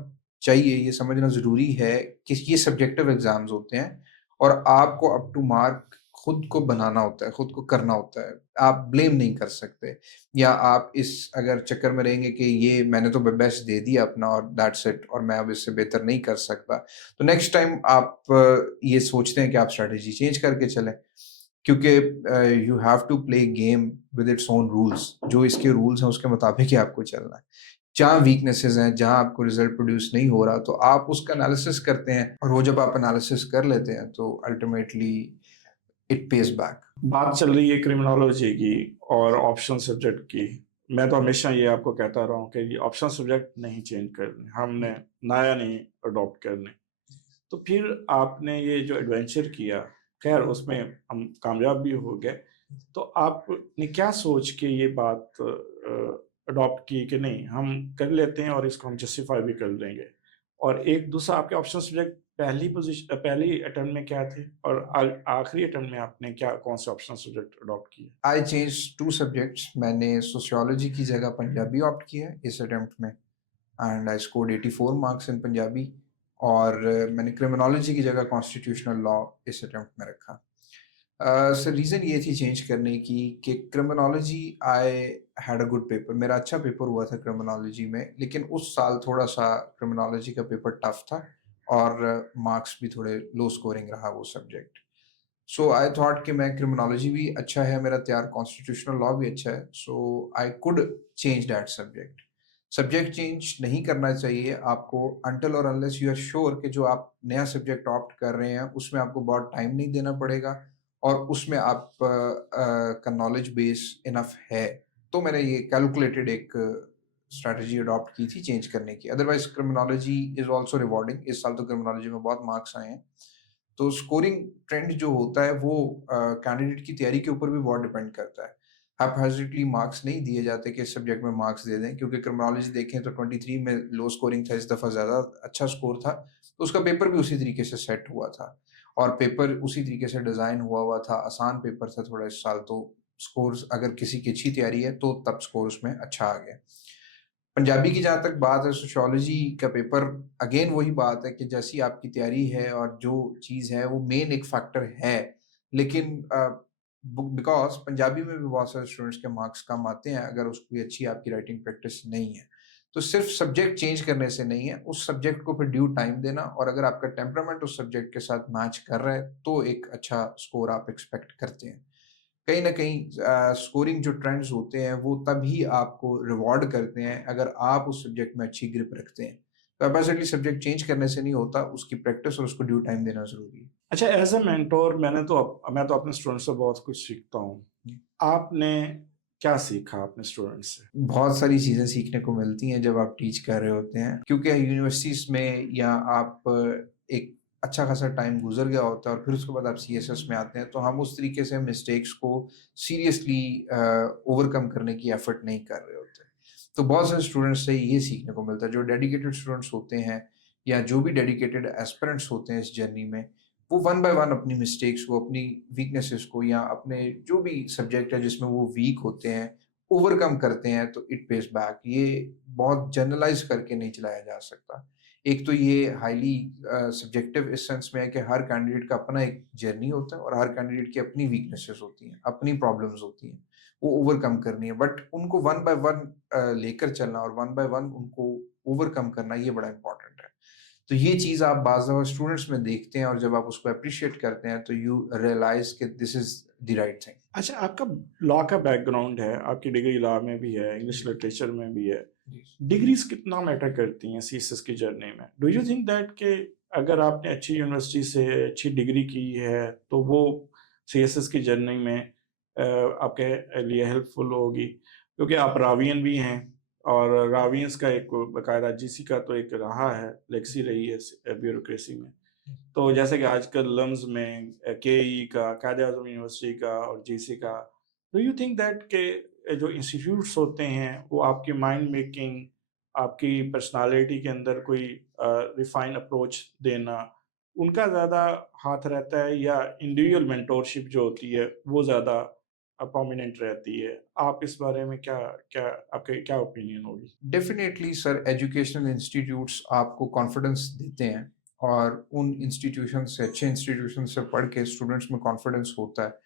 चाहिए, ये समझना ज़रूरी है कि ये सब्जेक्टिव एग्ज़ाम्स होते हैं और आपको अप टू मार्क खुद को बनाना होता है, खुद को करना होता है। आप ब्लेम नहीं कर सकते। या आप इस अगर चक्कर में रहेंगे कि ये मैंने तो बेस्ट दे दिया अपना और दैट्स इट और मैं अब इससे बेहतर नहीं कर सकता, तो नेक्स्ट टाइम आप ये सोचते हैं कि आप स्ट्रैटेजी चेंज करके चलें, क्योंकि you have to play game with its own rules. जो इसके रूल्स हैं उसके मुताबिक ही आपको चलना है। जहाँ वीकनेसेस हैं, जहाँ आपको रिजल्ट प्रोड्यूस नहीं हो रहा, तो आप उसका एनालिसिस करते हैं और वो जब आप एनालिसिस कर लेते हैं तो अल्टीमेटली इट पेज बैक। बात चल रही है क्रिमिनोलॉजी की और ऑप्शनल सब्जेक्ट की। मैं तो हमेशा ये आपको कहता रहा हूँ कि ये ऑप्शनल सब्जेक्ट नहीं चेंज करने, हमने नया नहीं अडॉप्ट करने। तो फिर आपने ये जो एडवेंचर किया, ख़ैर उसमें हम कामयाब भी हो गए। तो आपने क्या सोच के ये बात अडॉप्ट की कि नहीं हम कर लेते हैं और इसको हम जस्टिफ़ाई भी कर लेंगे? और एक दूसरा आपके ऑप्शनल सब्जेक्ट पहली अटेम्प्ट में क्या थे? और आखिरी अटेम्प्ट में आपने क्या कौन-से ऑप्शनल सब्जेक्ट अडॉप्ट किए? आई चेंज्ड 2 सब्जेक्ट्स। मैंने सोशियोलॉजी की जगह पंजाबी ऑप्ट किया इस अटेम्प्ट में and I scored 84 marks in Punjabi. और मैंने क्रिमिनोलॉजी की जगह कॉन्स्टिट्यूशनल लॉ इस अटेम्प्ट में रखा। सर रीज़न ये थी चेंज करने की कि criminology I had a good paper, मेरा अच्छा पेपर हुआ था क्रिमिनोलॉजी में, लेकिन उस साल थोड़ा-सा क्रिमिनोलॉजी का पेपर टफ था और मार्क्स भी थोड़े लो स्कोरिंग रहा वो सब्जेक्ट। सो आई थॉट कि मैं क्रिमिनोलॉजी भी अच्छा है मेरा तैयार, कॉन्स्टिट्यूशनल लॉ भी अच्छा है, so I could change that subject. Subject change नहीं करना चाहिए आपको अनटिल और अनलेस यू आर श्योर कि जो आप नया सब्जेक्ट ऑप्ट कर रहे हैं उसमें आपको बहुत टाइम नहीं देना पड़ेगा और उसमें आप का नॉलेज बेस इनफ है। तो मैंने ये कैलकुलेटेड एक स्ट्रैटेजी अडॉप्ट की थी चेंज करने की। Otherwise criminology is also rewarding. इस साल तो क्रिमिनोलॉजी में बहुत मार्क्स आए हैं। तो स्कोरिंग ट्रेंड जो होता है वो कैंडिडेट की तैयारी के ऊपर भी बहुत डिपेंड करता है। हैप्पैज़िटली मार्क्स नहीं दिए जाते कि इस सब्जेक्ट में मार्क्स दे दें, क्योंकि क्रिमिनोलॉजी देखें तो 23 में लो स्कोरिंग था, इस दफ़ा ज़्यादा अच्छा स्कोर था, तो उसका पेपर भी उसी तरीके से सेट हुआ था और पेपर उसी तरीके से डिज़ाइन हुआ हुआ था, आसान पेपर था थोड़ा इस साल, तो स्कोर्स अगर किसी की अच्छी तैयारी है तो तब स्कोर उसमें अच्छा आ गया। पंजाबी की जहाँ तक बात है, सोशियोलॉजी का पेपर अगेन वही बात है कि जैसी आपकी तैयारी है और जो चीज़ है वो मेन एक फैक्टर है। लेकिन बिकॉज़ पंजाबी में भी बहुत सारे स्टूडेंट्स के मार्क्स कम आते हैं अगर उसकी अच्छी आपकी राइटिंग प्रैक्टिस नहीं है। तो सिर्फ सब्जेक्ट चेंज करने से नहीं है, उस सब्जेक्ट को फिर ड्यू टाइम देना और अगर आपका टेम्परामेंट उस सब्जेक्ट के साथ मैच कर रहा है, तो एक अच्छा स्कोर आप एक्सपेक्ट करते हैं। कहीं ना कहीं स्कोरिंग जो ट्रेंड्स होते हैं वो तभी आपको रिवॉर्ड करते हैं अगर आप उस सब्जेक्ट में अच्छी ग्रिप रखते हैं। तो एब्सोल्युटली सब्जेक्ट चेंज करने से नहीं होता, उसकी प्रैक्टिस और उसको ड्यू टाइम देना जरूरी है। अच्छा, एज ए मेंटोर मैं तो अपने स्टूडेंट्स से बहुत कुछ सीखता हूँ। आपने क्या सीखा अपने स्टूडेंट्स से? बहुत सारी चीज़ें सीखने को मिलती हैं जब आप टीच कर रहे होते हैं, क्योंकि यूनिवर्सिटीज़ में या आप एक अच्छा खासा टाइम गुजर गया होता है और फिर उसके बाद आप सीएसएस में आते हैं, तो हम उस तरीके से मिस्टेक्स को सीरियसली ओवरकम करने की एफर्ट नहीं कर रहे होते। तो बहुत सारे स्टूडेंट्स से ये सीखने को मिलता है, जो डेडिकेटेड स्टूडेंट्स होते हैं या जो भी डेडिकेटेड एस्पिरेंट्स होते हैं इस जर्नी में, वो वन बाय वन अपनी मिस्टेक्स को, अपनी वीकनेसेस को या अपने जो भी सब्जेक्ट है जिसमें वो वीक होते हैं, ओवरकम करते हैं, तो इट पेज बैक। ये बहुत जनरलाइज करके नहीं चलाया जा सकता। एक तो ये हाईली सब्जेक्टिव इस सेंस में है कि हर कैंडिडेट का अपना एक जर्नी होता है और हर कैंडिडेट की अपनी वीकनेसेस होती हैं, अपनी प्रॉब्लम्स होती हैं, वो ओवरकम करनी है। बट उनको वन बाय वन लेकर चलना और वन बाय वन उनको ओवरकम करना, ये बड़ा इंपॉर्टेंट है। तो ये चीज़ आप बाज़ दफ़ा स्टूडेंट्स में देखते हैं और जब आप उसको एप्रिशिएट करते हैं तो यू रियलाइज़ कि this is the right thing. अच्छा, आपका लॉ का बैकग्राउंड है, आपकी डिग्री लॉ में भी है, इंग्लिश लिटरेचर में भी है। जी। डिग्रीज कितना मैटर करती हैं सीएसएस की जर्नी में? डू यू थिंक दैट कि अगर आपने अच्छी यूनिवर्सिटी से अच्छी डिग्री की है, तो वो सीएसएस की जर्नी में आपके लिए हेल्पफुल होगी? क्योंकि आप रावियन भी हैं और रावियंस का एक बाकायदा जीसी का तो एक रहा है, लेगेसी रही है ब्यूरोक्रेसी में। तो जैसे कि आजकल लम्स में केई का, कायद-ए-आज़म यूनिवर्सिटी का और जीसी का, डू यू थिंक दैट के जो इंस्टीट्यूट्स होते हैं, वो आपकी माइंड मेकिंग, आपकी पर्सनैलिटी के अंदर कोई रिफाइन अप्रोच देना, उनका ज़्यादा हाथ रहता है या इंडिविजुअल मेंटोरशिप जो होती है, वो ज़्यादा प्रोमिनेंट रहती है? आप इस बारे में क्या क्या आपके क्या ओपिनियन होगी? डेफ़िनेटली सर, एजुकेशनल इंस्टीट्यूट्स आपको कॉन्फिडेंस देते हैं और उन इंस्टीट्यूशन से, अच्छे इंस्टीट्यूशन से पढ़ के स्टूडेंट्स में कॉन्फिडेंस होता है।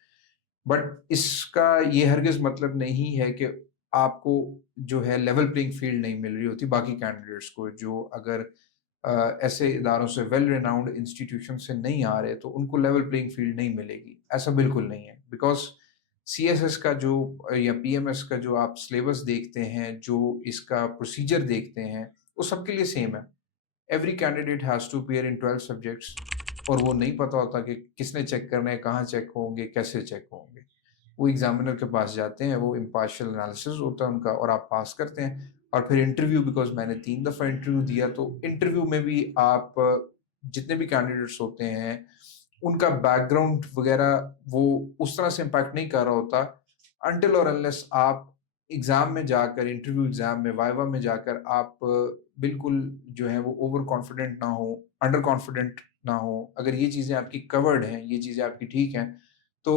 बट इसका ये हरगिज़ मतलब नहीं है कि आपको जो है लेवल प्लेइंग फ़ील्ड नहीं मिल रही होती बाकी कैंडिडेट्स को, जो अगर ऐसे इदारों से, वेल रिनाउंड इंस्टीट्यूशन से नहीं आ रहे, तो उनको लेवल प्लेइंग फ़ील्ड नहीं मिलेगी। ऐसा बिल्कुल नहीं है, बिकॉज़ सीएसएस का जो या पीएमएस का जो आप सिलेबस देखते हैं, जो इसका प्रोसीजर देखते हैं, वो सबके लिए सेम है। Every candidate has to appear in 12 subjects और वो नहीं पता होता कि किसने चेक करना है, कहाँ चेक होंगे, कैसे चेक होंगे। वो एग्ज़ामिनर के पास जाते हैं, वो इम्पार्शियल एनालिसिस होता है उनका और आप पास करते हैं। और फिर इंटरव्यू, बिकॉज़ मैंने 3 दफ़ा इंटरव्यू दिया, तो इंटरव्यू में भी आप जितने भी कैंडिडेट्स होते हैं, उनका बैकग्राउंड वग़ैरह वो उस तरह से इम्पैक्ट नहीं कर रहा होता अनटिल और अनलेस आप एग्ज़ाम में जाकर, इंटरव्यू एग्ज़ाम में, वाइवा में जाकर आप बिल्कुल जो है वो ओवर कॉन्फिडेंट ना हो, अंडर कॉन्फिडेंट ना हो। अगर ये चीज़ें आपकी कवर्ड हैं, ये चीज़ें आपकी ठीक हैं, तो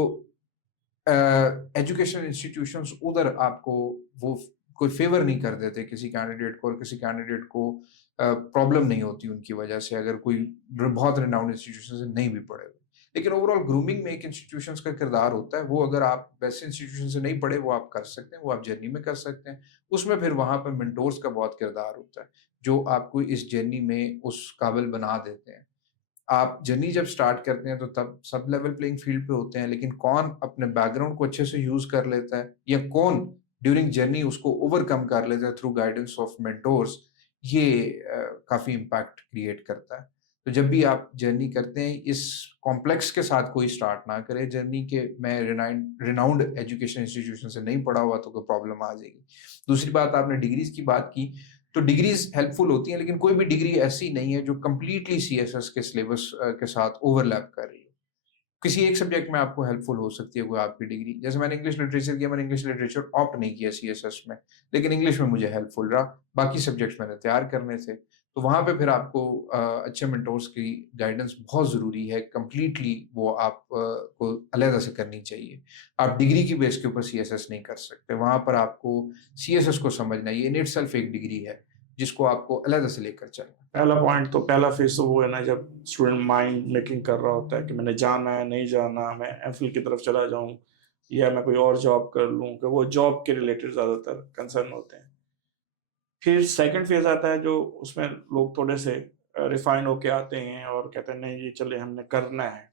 एजुकेशनल इंस्टीट्यूशंस उधर आपको वो कोई फ़ेवर नहीं कर देते किसी कैंडिडेट को, और किसी कैंडिडेट को प्रॉब्लम नहीं होती उनकी वजह से, अगर कोई बहुत रिनाउंड इंस्टीट्यूशन से नहीं भी पढ़े हुए। लेकिन ओवरऑल ग्रूमिंग में एक इंस्टीट्यूशंस का किरदार होता है, वो अगर आप वैसे इंस्टीट्यूशन से नहीं पढ़े, वो आप कर सकते हैं, वो आप जर्नी में कर सकते हैं। उसमें फिर वहाँ पे मेंटोर्स का बहुत किरदार होता है, जो आपको इस जर्नी में उस काबिल बना देते हैं। आप जर्नी जब स्टार्ट करते हैं तो तब सब लेवल प्लेइंग फील्ड पे होते हैं, लेकिन कौन अपने बैकग्राउंड को अच्छे से यूज़ कर लेता है या कौन ड्यूरिंग जर्नी उसको ओवरकम कर लेता है थ्रू गाइडेंस ऑफ मेंटोर्स, ये काफ़ी इम्पैक्ट क्रिएट करता है। तो जब भी आप जर्नी करते हैं, इस कॉम्प्लेक्स के साथ कोई स्टार्ट ना करें जर्नी के, मैं रिनाउंड एजुकेशन इंस्टीट्यूशन से नहीं पढ़ा हुआ तो कोई प्रॉब्लम आ जाएगी। दूसरी बात, आपने डिग्रीज़ की बात की, तो डिग्रीज़ हेल्पफुल होती हैं, लेकिन कोई भी डिग्री ऐसी नहीं है जो कंप्लीटली सीएसएस के सिलेबस के साथ ओवरलैप कर रही हो। किसी एक सब्जेक्ट में आपको हेल्पफुल हो सकती है कोई आपकी डिग्री। जैसे मैंने इंग्लिश लिटरेचर किया, मैंने इंग्लिश लिटरेचर ऑप्ट नहीं किया सीएसएस में, लेकिन इंग्लिश में मुझे हेल्पफुल रहा। बाकी सब्जेक्ट्स मैंने तैयार करने थे। तो वहाँ पे फिर आपको अच्छे मेंटोर्स की गाइडेंस बहुत ज़रूरी है। कंप्लीटली वो आप को अलग से करनी चाहिए। आप डिग्री की बेस के ऊपर सीएसएस नहीं कर सकते। वहाँ पर आपको सीएसएस को समझना, ये इन इटसेल्फ एक डिग्री है, जिसको आपको अलग से लेकर चलना है। पहला फेज़ तो वो है ना, जब स्टूडेंट माइंड मेकिंग कर रहा होता है कि मैंने जाना है, नहीं जाना, मैं एमफ़िल की तरफ चला जाऊँ या मैं कोई और जॉब कर लूँ, कि वो जॉब के रिलेटेड ज़्यादातर कंसर्न होते हैं। फिर सेकंड फेज़ आता है जो उसमें लोग थोड़े से रिफ़ाइन होके आते हैं और कहते हैं नहीं जी चलिए हमने करना है।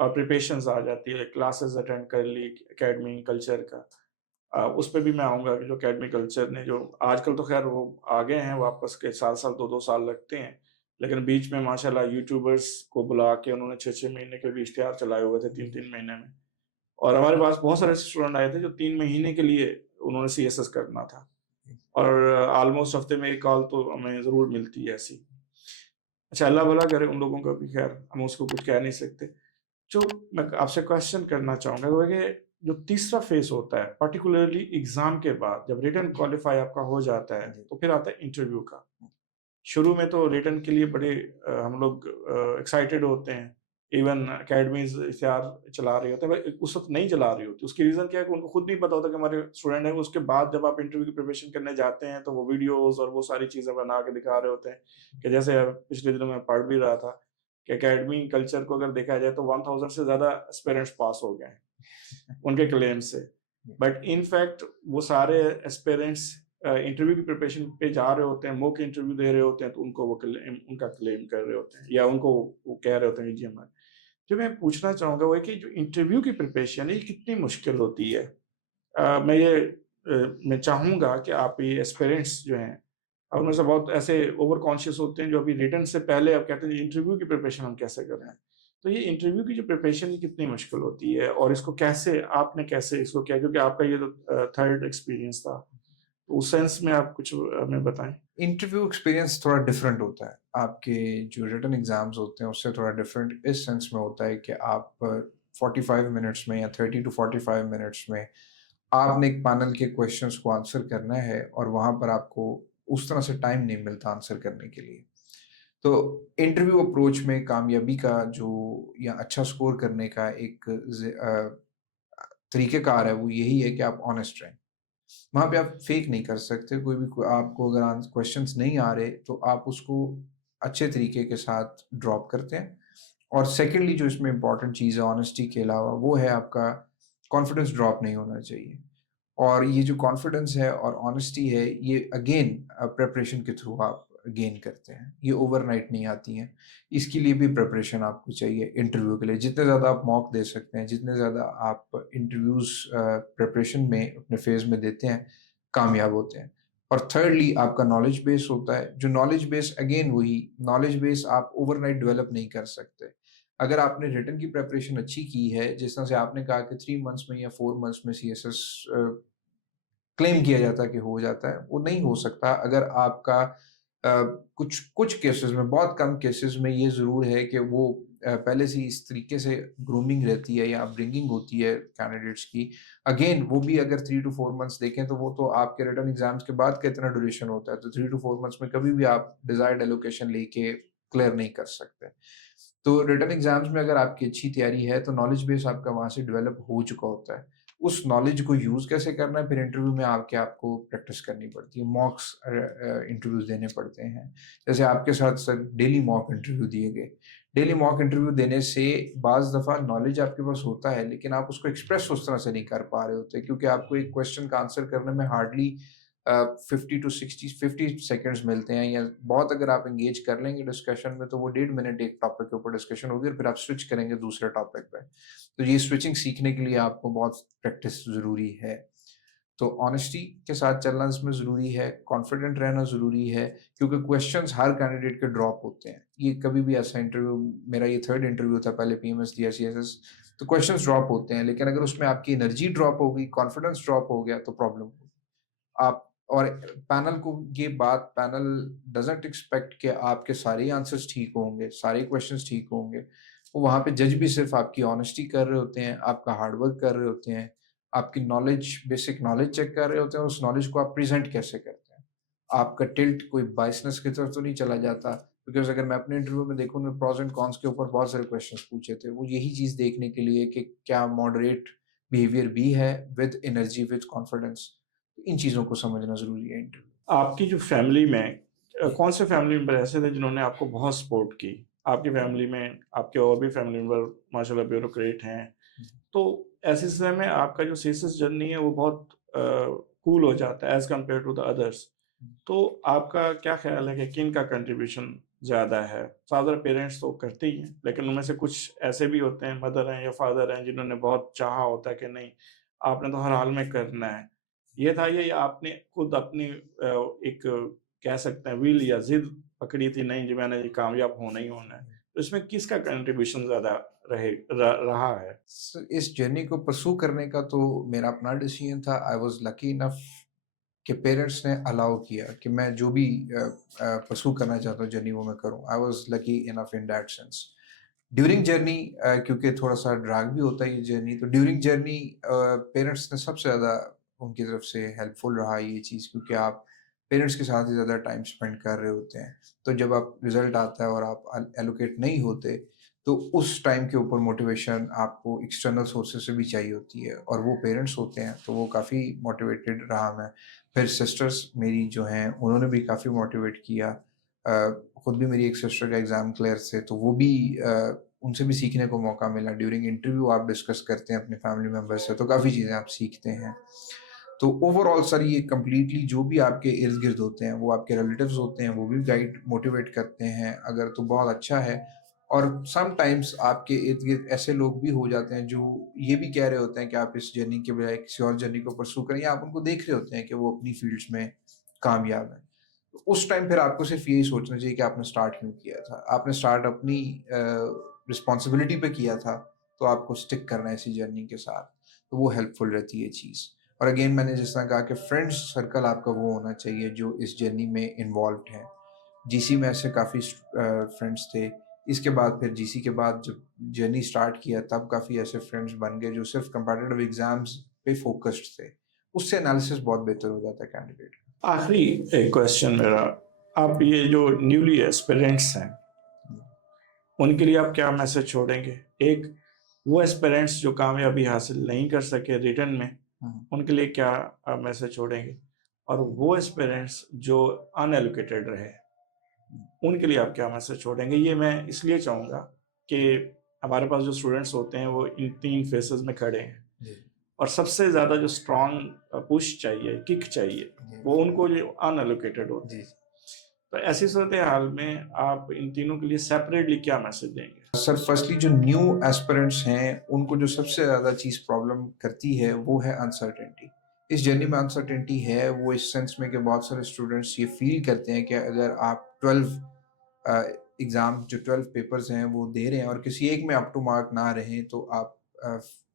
और प्रिपरेशंस आ जाती है, क्लासेस अटेंड कर ली एकेडमी कल्चर का। उस पे भी मैं आऊँगा कि जो एकेडमी कल्चर ने जो आजकल तो ख़ैर वो आ गए हैं वापस के साल-साल 2-2 साल लगते हैं। लेकिन बीच में माशाल्लाह यूट्यूबर्स को बुला के उन्होंने 6-6 महीने के भी इश्तिहार चलाए हुए थे 3-3 महीने में। और हमारे पास बहुत सारे ऐसे स्टूडेंट आए थे जो 3 महीने के लिए उन्होंने सीएसएस करना था। और ऑलमोस्ट हफ़्ते में 1 कॉल तो हमें ज़रूर मिलती है ऐसी। अच्छा अल्लाह भला करे उन लोगों का भी, ख़ैर हम उसको कुछ कह नहीं सकते। जो मैं आपसे क्वेश्चन करना चाहूँगा वो है कि जो तीसरा फ़ेज़ होता है, पार्टिकुलरली एग्ज़ाम के बाद जब रिटन क्वालीफाई आपका हो जाता है, जी। तो फिर आता है इंटरव्यू का। शुरू में तो रिटन के लिए बड़े हम लोग एक्साइटेड होते हैं। इवन अकेडमीज़ इश्तिहार चला रही होती हैं, बट उस वक़्त नहीं चला रही होती। उसकी रीज़न क्या है कि उनको खुद नहीं पता होता कि हमारे स्टूडेंट हैं। उसके बाद जब आप इंटरव्यू की प्रिपरेशन करने जाते हैं, तो वो वीडियोज़ और वो सारी चीज़ें बना के दिखा रहे होते हैं कि जैसे पिछले दिनों मैं पढ़ भी रहा था कि अकेडमी कल्चर को अगर देखा जाए तो 1000 से ज़्यादा एस्पिरेंट्स पास हो गए हैं, उनके क्लेम से। बट इन फैक्ट वो सारे एस्पिरेंट्स इंटरव्यू की प्रिपरेशन पे जा रहे होते हैं, मॉक इंटरव्यू दे रहे होते हैं, तो उनको वो क्लेम उनका क्लेम कर रहे होते हैं या उनको वो कह रहे होते हैं कि जी हमारे। जो मैं पूछना चाहूँगा वो है कि जो इंटरव्यू की प्रिपरेशन है ये कितनी मुश्किल होती है? मैं चाहूँगा कि आप ये एस्पिरेंट्स जो हैं, अब उनमें से बहुत ऐसे ओवर कॉन्शियस होते हैं जो अभी रिटन से पहले अब कहते हैं इंटरव्यू की प्रिपरेशन हम कैसे करें? तो ये इंटरव्यू की जो प्रिपरेशन ये कितनी मुश्किल होती है और इसको कैसे आपने कैसे इसको किया? क्योंकि आपका ये तो थर्ड एक्सपीरियंस था। तो उस सेंस में आप कुछ हमें बताएँ? इंटरव्यू एक्सपीरियंस थोड़ा डिफरेंट होता है। आपके जो रिटन एग्ज़ाम्स होते हैं उससे थोड़ा डिफरेंट इस सेंस में होता है कि आप 45 मिनट्स में या 30 टू 45 मिनट्स में आपने एक पैनल के क्वेश्चंस को आंसर करना है और वहाँ पर आपको उस तरह से टाइम नहीं मिलता आंसर करने के लिए। तो इंटरव्यू अप्रोच में कामयाबी का जो या अच्छा स्कोर करने का एक तरीक़ेकार है वो यही है कि आप ऑनेस्ट रहें। वहाँ पे आप फेक नहीं कर सकते, कोई भी आपको अगर क्वेश्चंस नहीं आ रहे तो आप उसको अच्छे तरीके के साथ ड्रॉप करते हैं। और सेकेंडली जो इसमें इम्पोर्टेंट चीज़ है ऑनेस्टी के अलावा वो है आपका कॉन्फिडेंस ड्रॉप नहीं होना चाहिए। और ये जो कॉन्फिडेंस है और ऑनेस्टी है ये अगेन प्रिपरेशन के थ्रू आप गेन करते हैं। ये ओवरनाइट नहीं आती हैं। इसके लिए भी प्रिपरेशन आपको चाहिए इंटरव्यू के लिए। जितने ज़्यादा आप मॉक दे सकते हैं, जितने ज़्यादा आप इंटरव्यूज़ प्रिपरेशन में अपने फ़ेज़ में देते हैं, कामयाब होते हैं। और थर्डली आपका नॉलेज बेस होता है, जो नॉलेज बेस अगेन वही नॉलेज बेस आप ओवरनाइट डेवलप नहीं कर सकते। अगर आपने रिटन की प्रिपरेशन अच्छी की है, जिस तरह से आपने कहा कि 3 मंथ्स में या 4 मंथ्स में सीएसएस क्लेम किया जाता है कि हो जाता है, वो नहीं हो सकता अगर आपका कुछ कुछ केसेस में, बहुत कम केसेस में ये ज़रूर है कि वो पहले से ही इस तरीके से ग्रूमिंग रहती है या अपब्रिंगिंग होती है कैंडिडेट्स की। अगेन वो भी अगर 3 टू 4 मंथ्स देखें तो वो तो आपके रिटन एग्ज़ाम्स के बाद का इतना ड्यूरेशन होता है, तो 3 टू 4 मंथ्स में कभी भी आप डिज़ायर्ड एलोकेशन लेके क्लियर नहीं कर सकते। तो रिटन एग्ज़ाम्स में अगर आपकी अच्छी तैयारी है, तो नॉलेज बेस आपका वहाँ से डेवलप हो चुका होता है। उस नॉलेज को यूज़ कैसे करना है, फिर इंटरव्यू में आके आपको प्रैक्टिस करनी पड़ती है। मॉक्स इंटरव्यूज़ देने पड़ते हैं। जैसे आपके साथ सर डेली मॉक इंटरव्यू दिए गए। डेली मॉक इंटरव्यू देने से बाज़ दफ़ा नॉलेज आपके पास होता है, लेकिन आप उसको एक्सप्रेस उस तरह से नहीं कर पा रहे होते क्योंकि आपको एक क्वेश्चन का आंसर करने में हार्डली 50 टू 60 50 सेकंड्स मिलते हैं या बहुत अगर आप एंगेज कर लेंगे डिस्कशन में तो वो 1.5 मिनट एक टॉपिक के ऊपर डिस्कशन होगी और फिर आप स्विच करेंगे दूसरे टॉपिक पे। तो ये स्विचिंग सीखने के लिए आपको बहुत प्रैक्टिस ज़रूरी है। तो ऑनेस्टी के साथ चलना इसमें ज़रूरी है, कॉन्फिडेंट रहना ज़रूरी है क्योंकि क्वेश्चंस हर कैंडिडेट के ड्रॉप होते हैं। ये कभी भी ऐसा इंटरव्यू मेरा ये 3rd इंटरव्यू था, पहले पीएमएस दिया सीएसएस, तो क्वेश्चंस ड्रॉप होते हैं, लेकिन अगर उसमें आपकी एनर्जी ड्रॉप हो गई, कॉन्फिडेंस ड्रॉप हो गया तो प्रॉब्लम होगी। आप और पैनल को ये बात पैनल डज़न्ट एक्सपेक्ट कि आपके सारे आंसर्स ठीक होंगे, सारे क्वेश्चंस ठीक होंगे। वो वहाँ पे जज भी सिर्फ़ आपकी ऑनेस्टी कर रहे होते हैं, आपका हार्ड वर्क कर रहे होते हैं, आपकी नॉलेज बेसिक नॉलेज चेक कर रहे होते हैं, उस नॉलेज को आप प्रेज़ेंट कैसे करते हैं। आपका टिल्ट कोई बायसनेस की तरफ तो नहीं चला जाता, बिकॉज़ अगर मैं अपने इंटरव्यू में देखूँ ना प्रोस एंड कॉन्स के ऊपर बहुत सारे क्वेश्चंस पूछे थे। वो यही चीज़ देखने के लिए कि क्या मॉडरेट बिहेवियर भी है विद एनर्जी, विद कॉन्फिडेंस। इन चीज़ों को समझना ज़रूरी है इंटरव्यू। आपकी जो फैमिली में कौन से फैमिली मेंबर ऐसे थे जिन्होंने आपको बहुत सपोर्ट की? आपकी फैमिली में आपके और भी फैमिली मेंबर माशाल्लाह ब्यूरोक्रेट हैं। तो ऐसे समय में आपका जो सीएसएस जर्नी है वो बहुत कूल हो जाता है as compare to the others. तो आपका क्या ख़्याल है कि किन का कंट्रीब्यूशन ज़्यादा है। ज़्यादातर पेरेंट्स तो करते ही हैं, लेकिन उनमें से कुछ ऐसे भी होते हैं, मदर हैं या फादर हैं, जिन्होंने बहुत चाहा होता है कि नहीं, आपने तो हर हाल में करना है। ये था ये या आपने खुद अपनी एक कह सकते हैं विल या ज़िद पकड़ी थी, नहीं जी मैंने ये कामयाब होना ही होना है। तो इसमें किसका कंट्रीब्यूशन ज़्यादा रहा है? इस जर्नी को परसू करने का तो मेरा अपना डिसीजन था। आई वाज़ लकी इनफ कि पेरेंट्स ने अलाउ किया कि मैं जो भी परसू करना चाहता हूँ जर्नी वो मैं करूँ। I was lucky enough in that sense. During journey क्योंकि थोड़ा-सा ड्रैग भी होता है ये जर्नी, तो ड्यूरिंग जर्नी पेरेंट्स ने सबसे ज़्यादा उनकी तरफ से हेल्पफुल रहा ये चीज़, क्योंकि आप पेरेंट्स के साथ ही ज़्यादा टाइम स्पेंड कर रहे होते हैं। तो जब आप रिज़ल्ट आता है और आप एलोकेट नहीं होते, तो उस टाइम के ऊपर मोटिवेशन आपको एक्सटर्नल सोर्सेज़ से भी चाहिए होती है, और वो पेरेंट्स होते हैं, तो वो काफ़ी मोटिवेटेड रहा मैं। फिर सिस्टर्स मेरी जो हैं, उन्होंने भी काफ़ी मोटिवेट किया। खुद भी मेरी एक सिस्टर का एग्ज़ाम क्लियर थे, तो वो भी उनसे भी सीखने को मौका मिला। ड्यूरिंग इंटरव्यू आप डिस्कस करते हैं अपने फैमिली मेंबर से, तो काफ़ी चीज़ें आप सीखते हैं। तो ओवरऑल सर ये कंप्लीटली जो भी आपके इर्द-गिर्द होते हैं, वो आपके रिलेटिव्स होते हैं, वो भी गाइड मोटिवेट करते हैं, अगर तो बहुत अच्छा है। और समटाइम्स आपके इर्द-गिर्द ऐसे लोग भी हो जाते हैं, जो ये भी कह रहे होते हैं कि आप इस जर्नी के बजाय किसी और जर्नी को परस्यू करें, या आप उनको देख रहे होते हैं कि वो अपनी फ़ील्ड्स में कामयाब हैं। तो उस टाइम फिर आपको सिर्फ़ यही सोचना चाहिए कि आपने स्टार्ट क्यों किया था? आपने स्टार्ट अपनी रिस्पॉन्सिबिलिटी पे किया था, तो आपको स्टिक करना है इसी जर्नी के साथ। तो वो हेल्पफुल रहती है चीज़। और अगेन मैंने जिस तरह कहा कि फ्रेंड्स सर्कल आपका वो होना चाहिए जो इस जर्नी में इन्वॉल्व्ड हैं। जीसी में ऐसे काफ़ी फ्रेंड्स थे। इसके बाद फिर जीसी के बाद जब जर्नी स्टार्ट किया, तब काफ़ी ऐसे फ्रेंड्स बन गए जो सिर्फ़ कॉम्पिटिटिव एग्ज़ाम्स पे फ़ोकस्ड थे। उससे एनालिसिस बहुत बेहतर हो जाता है कैंडिडेट का। आखिरी एक क्वेश्चन मेरा, आप ये जो न्यूली एस्पिरेंट्स हैं, उनके लिए आप क्या मैसेज छोड़ेंगे? एक वो एस्पिरेंट्स जो कामयाबी हासिल नहीं कर सके रिटन में, हुँ। उनके लिए क्या आप मैसेज छोड़ेंगे? और वो एस्पिरेंट्स जो अनएलोकेटेड रहे, उनके लिए आप क्या मैसेज छोड़ेंगे? ये मैं इसलिए चाहूँगा कि हमारे पास जो स्टूडेंट्स होते हैं, वो इन 3 फेसेज़ में खड़े हैं जी, और सबसे ज़्यादा जो स्ट्रॉन्ग पुश चाहिए, किक चाहिए, जी, वो उनको जो अनएलोकेटेड होते जी। हैं। तो ऐसी सूरत-ए-हाल में आप इन तीनों के लिए सेपरेटली क्या मैसेज देंगे? सर फर्स्टली जो न्यू एस्पिरेंट्स हैं, उनको जो सबसे ज़्यादा चीज़ प्रॉब्लम करती है, वो है अनसर्टेनिटी। इस जर्नी में अनसर्टेनिटी है, वो इस सेंस में कि बहुत सारे स्टूडेंट्स ये फ़ील करते हैं कि अगर आप 12 अ, एग्ज़ाम जो 12 पेपर्स हैं, वो दे रहे हैं और किसी एक में अप टू मार्क ना रहें, तो आप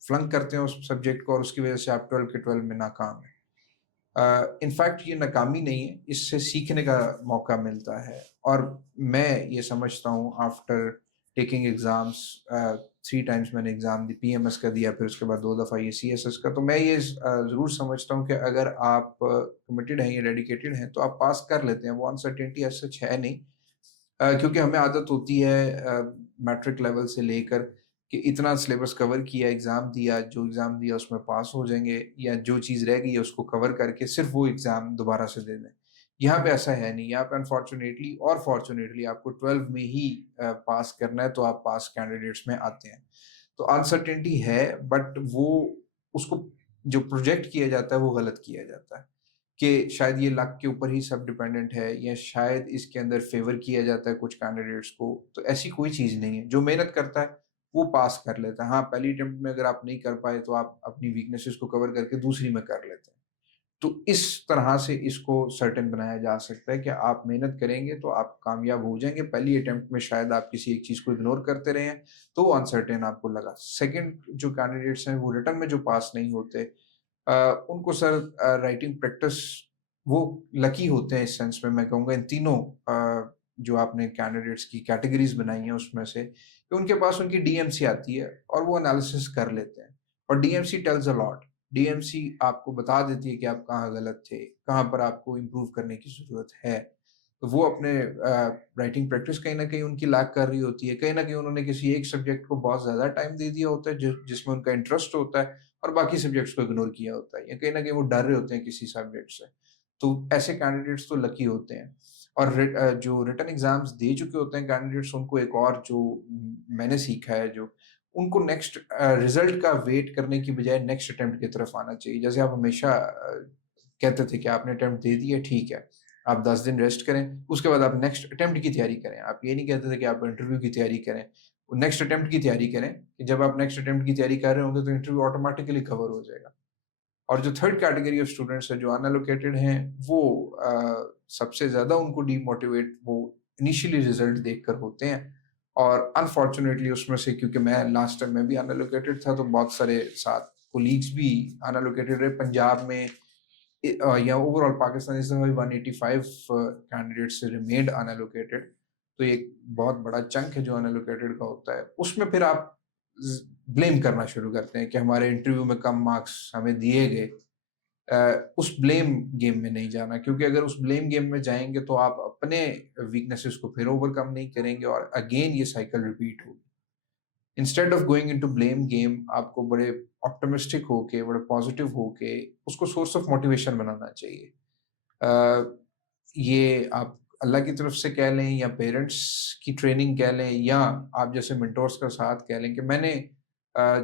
फ्लंक करते हैं उस सब्जेक्ट को, और उसकी वजह से आप 12 के 12 में नाकाम हैं। इनफैक्ट ये नाकामी नहीं है, इससे सीखने का मौका मिलता है। और मैं ये समझता हूँ आफ्टर टेकिंग एग्ज़ाम्स 3 टाइम्स मैंने एग्ज़ाम दी, पीएमएस का दिया, फिर उसके बाद 2 दफ़ा ये सीएसएस का। तो मैं ये ज़रूर समझता हूँ कि अगर आप कमिटेड हैं या डेडिकेटेड हैं, तो आप पास कर लेते हैं। वो अनसर्टेनिटी एज़ सच है नहीं। क्योंकि हमें आदत होती है मैट्रिक लेवल से लेकर कि इतना सिलेबस कवर किया, एग्ज़ाम दिया, जो एग्ज़ाम दिया उसमें पास हो जाएँगे, या जो चीज़ रह गई है उसको कवर करके सिर्फ़ वो एग्ज़ाम दोबारा से दे दें। यहाँ पे ऐसा है नहीं, यहाँ पे अनफॉर्च्यूनेटली और फॉर्च्यूनेटली आपको 12 में ही पास करना है, तो आप पास कैंडिडेट्स में आते हैं। तो अनसर्टेनिटी है, बट वो उसको जो प्रोजेक्ट किया जाता है वो गलत किया जाता है। कि शायद ये लक के ऊपर ही सब डिपेंडेंट है, या शायद इसके अंदर फ़ेवर किया जाता है कुछ कैंडिडेट्स को, तो ऐसी कोई चीज़ नहीं है। जो मेहनत करता है, वो पास कर लेता है। हाँ, पहली अटेम्प्ट में अगर आप नहीं कर पाए, तो आप अपनी वीकनेसेस को कवर करके दूसरी में कर लेते हैं। तो इस तरह से इसको सर्टेन बनाया जा सकता है कि आप मेहनत करेंगे, तो आप कामयाब हो जाएँगे। पहली अटेम्प्ट में शायद आप किसी एक चीज़ को इग्नोर करते रहे हैं, तो वो अनसर्टेन आपको लगा। सेकंड जो कैंडिडेट्स हैं, वो रिटन में जो पास नहीं होते, उनको सर राइटिंग प्रैक्टिस, वो लकी होते हैं इस सेंस में, मैं कहूँगा इन तीनों जो आपने कैंडिडेट्स की कैटेगरीज़ बनाई हैं उसमें से, कि उनके पास उनकी डीएमसी आती है और वो एनालिसिस कर लेते हैं। और DMC tales a lot. DMC आपको बता देती है कि आप कहाँ गलत थे, कहाँ पर आपको इम्प्रूव करने की ज़रूरत है। तो वो अपने राइटिंग प्रैक्टिस कहीं न कहीं उनकी लैक कर रही होती है। कहीं न कहीं उन्होंने किसी एक सब्जेक्ट को बहुत ज़्यादा टाइम दे दिया होता है, जिसमें उनका इंटरेस्ट होता है, और बाकी सब्जेक्ट्स को इग्नोर किया होता है, या कहीं न कहीं वो डर रहे होते हैं किसी सब्जेक्ट से। तो ऐसे कैंडिडेट्स तो लकी होते हैं। और जो रिटन एग्ज़ाम्स दे चुके होते हैं कैंडिडेट्स, उनको एक और जो मैंने सीखा है, जो उनको नेक्स्ट रिज़ल्ट का वेट करने की बजाय नेक्स्ट अटेम्प्ट की तरफ आना चाहिए। जैसे आप हमेशा कहते थे कि आपने अटेम्प्ट दे दिया, ठीक है। आप 10 दिन रेस्ट करें, उसके बाद आप नेक्स्ट अटेम्प्ट की तैयारी करें। आप ये नहीं कहते थे कि आप इंटरव्यू की तैयारी करें, नेक्स्ट अटेम्प्ट की तैयारी करें, कि जब आप नेक्स्ट अटेम्प्ट की तैयारी कर रहे होंगे तो इंटरव्यू ऑटोमेटिकली कवर हो जाएगा। और जो थर्ड कैटेगरी ऑफ स्टूडेंट्स हैं जो अनएलोकेटेड हैं, वो सबसे ज़्यादा उनको डीमोटिवेट वो इनिशियली रिजल्ट देखकर होते हैं। और अनफॉर्चुनेटली उसमें से, क्योंकि मैं लास्ट टाइम मैं भी अनएलोकेटेड था, तो बहुत सारे साथ कोलीग्स भी अनएलोकेटेड रहे पंजाब में, या ओवरऑल पाकिस्तान इस दफा भी 185 कैंडिडेट्स रिमेन्ड अनएलोकेटेड। तो एक बहुत बड़ा चंक है जो अनएलोकेटेड का होता है। उसमें फिर आप ब्लेम करना शुरू करते हैं कि हमारे इंटरव्यू में कम मार्क्स हमें दिए गए। उस ब्लेम गेम में नहीं जाना, क्योंकि अगर उस ब्लेम गेम में जाएंगे तो आप अपने वीकनेसेस को फिर ओवरकम नहीं करेंगे और अगेन ये साइकिल रिपीट होगी। Instead of going into blame game, आपको बड़े ऑप्टिमिस्टिक होके, बड़े पॉजिटिव होके उसको सोर्स ऑफ मोटिवेशन बनाना चाहिए। अ, ये आप अल्लाह की तरफ से कह लें, या पेरेंट्स की ट्रेनिंग कह लें, या आप जैसे मेंटोर्स का साथ कह लें कि मैंने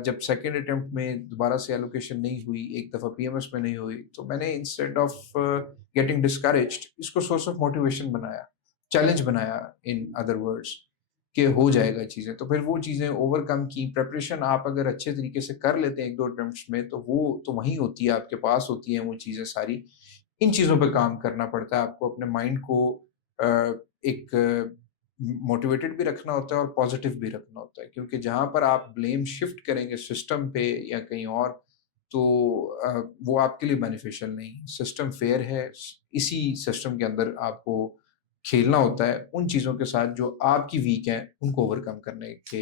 जब सेकंड अटेम्प्ट में दोबारा से एलोकेशन नहीं हुई, एक दफ़ा पीएमएस में नहीं हुई, तो मैंने इंस्टेड ऑफ गेटिंग डिस्करेज्ड इसको सोर्स ऑफ मोटिवेशन बनाया, चैलेंज बनाया, इन अदर वर्ड्स, कि हो जाएगा चीज़ें। तो फिर वो चीज़ें ओवरकम की, प्रिपरेशन आप अगर अच्छे तरीके से कर लेते हैं 1-2 अटेम्प्ट्स में, तो वो तो वहीं होती है, आपके पास होती हैं वो चीज़ें सारी। इन चीज़ों पे काम करना पड़ता है आपको, अपने माइंड को एक मोटिवेटेड भी रखना होता है और पॉजिटिव भी रखना होता है, क्योंकि जहाँ पर आप ब्लेम शिफ्ट करेंगे सिस्टम पे या कहीं और, तो वो आपके लिए बेनिफिशियल नहीं है। सिस्टम फेयर है, इसी सिस्टम के अंदर आपको खेलना होता है उन चीज़ों के साथ जो आपकी वीक हैं, उनको ओवरकम करने के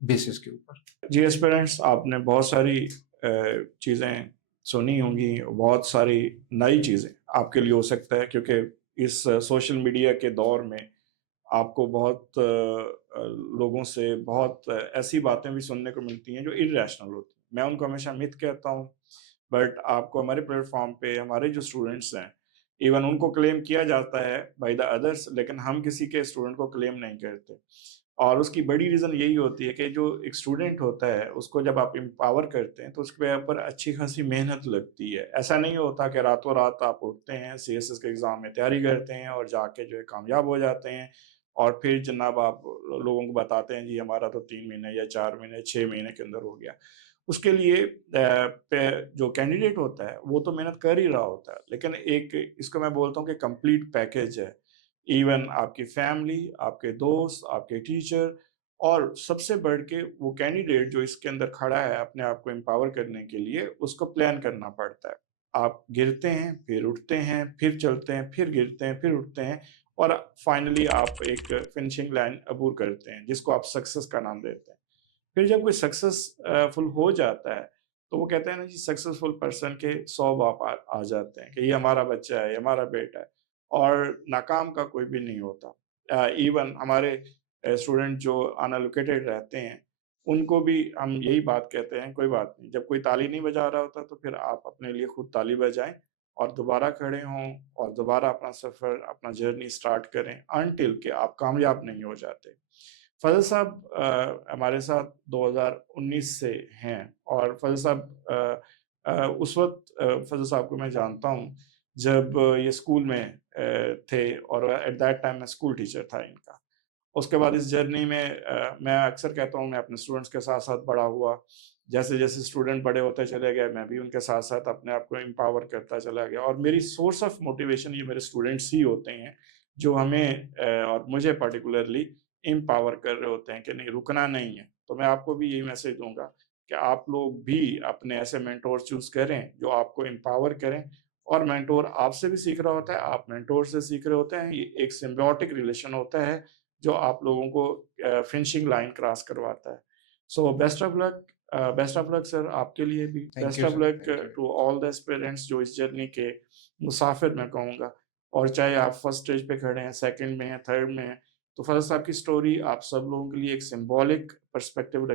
बेसिस के ऊपर। जी एस्पिरेंट्स, आपने बहुत सारी चीज़ें सुनी होंगी, बहुत सारी नई चीज़ें आपके लिए हो सकता है, क्योंकि इस सोशल मीडिया के दौर में आपको बहुत लोगों से बहुत ऐसी बातें भी सुनने को मिलती हैं जो इर्रेशनल होती हैं। मैं उनको हमेशा मिथ कहता हूँ, बट आपको हमारे प्लेटफ़ॉर्म पे हमारे जो स्टूडेंट्स हैं, इवन उनको क्लेम किया जाता है बाय द अदर्स, लेकिन हम किसी के स्टूडेंट को क्लेम नहीं करते। और उसकी बड़ी रीज़न यही होती है कि जो एक स्टूडेंट होता है, उसको जब आप एम्पावर करते हैं, तो उसके ऊपर अच्छी खासी मेहनत लगती है। ऐसा नहीं होता कि रातों-रात आप उठते हैं, सीएसएस के एग्ज़ाम में तैयारी करते हैं और जाके जो है कामयाब हो जाते हैं और फिर जनाब आप लोगों को बताते हैं, जी हमारा तो 3 महीने या 4 महीने, 6 महीने के अंदर हो गया। उसके लिए जो कैंडिडेट होता है, वो तो मेहनत कर ही रहा होता है, लेकिन एक इसको मैं बोलता हूँ कि कंप्लीट पैकेज है। इवन आपकी फैमिली, आपके दोस्त, आपके टीचर और सबसे बढ़ के वो कैंडिडेट जो इसके अंदर खड़ा है अपने आप को एम्पावर करने के लिए, उसको प्लान करना पड़ता है। आप गिरते हैं, फिर उठते हैं, फिर चलते हैं, फिर गिरते हैं, फिर उठते हैं और फाइनली आप एक फिनिशिंग लाइन अबूर करते हैं, जिसको आप सक्सेस का नाम देते हैं। फिर जब कोई सक्सेसफुल हो जाता है, तो वो कहते हैं ना जी, सक्सेसफुल पर्सन के 100 बाप आ जाते हैं कि ये हमारा बच्चा है, ये हमारा बेटा है और नाकाम का कोई भी नहीं होता। इवन हमारे स्टूडेंट जो अनएलोकेटेड रहते हैं, उनको भी हम यही बात कहते हैं, कोई बात नहीं, जब कोई ताली नहीं बजा रहा होता, तो फिर आप अपने लिए खुद ताली बजाएँ और दोबारा खड़े हों और दोबारा अपना सफ़र, अपना जर्नी स्टार्ट करें अनटिल कि आप कामयाब नहीं हो जाते। फज़ल साहब हमारे साथ 2019 से हैं और फज़ल साहब उस वक़्त फज़ल साहब को मैं जानता हूँ जब ये स्कूल में थे और एट दैट टाइम मैं स्कूल टीचर था इनका। उसके बाद इस जर्नी में मैं अक्सर कहता हूँ मैं अपने स्टूडेंट्स के साथ-साथ बड़ा हुआ। जैसे-जैसे स्टूडेंट बड़े होते चले गए, मैं भी उनके साथ-साथ अपने आप को एम्पावर करता चला गया और मेरी सोर्स ऑफ मोटिवेशन ये मेरे स्टूडेंट्स ही होते हैं, जो हमें और मुझे पार्टिकुलरली एम्पावर कर रहे होते हैं कि नहीं, रुकना नहीं है। तो मैं आपको भी यही मैसेज दूँगा कि आप लोग भी अपने ऐसे मेंटोर चूज़ करें, जो आपको एम्पावर करें और मेंटोर आपसे भी सीख रहा होता है, आप मेंटोर से सीख रहे होते हैं। ये एक सिम्बियोटिक रिलेशन होता है, जो आप लोगों को फिनिशिंग लाइन क्रॉस करवाता है। So best of luck sir आपके लिए भी। Thank best you of sir, luck thank you. To all the aspirants जो इस जर्नी के मुसाफिर मैं कहूँगा और चाहे आप फर्स्ट स्टेज पे खड़े हैं, सेकंड में हैं, थर्ड में हैं, तो फज़ल साहब की स्टोरी आप सब लोगों के लिए एक सिंबॉलिक पर्सपेक्टिव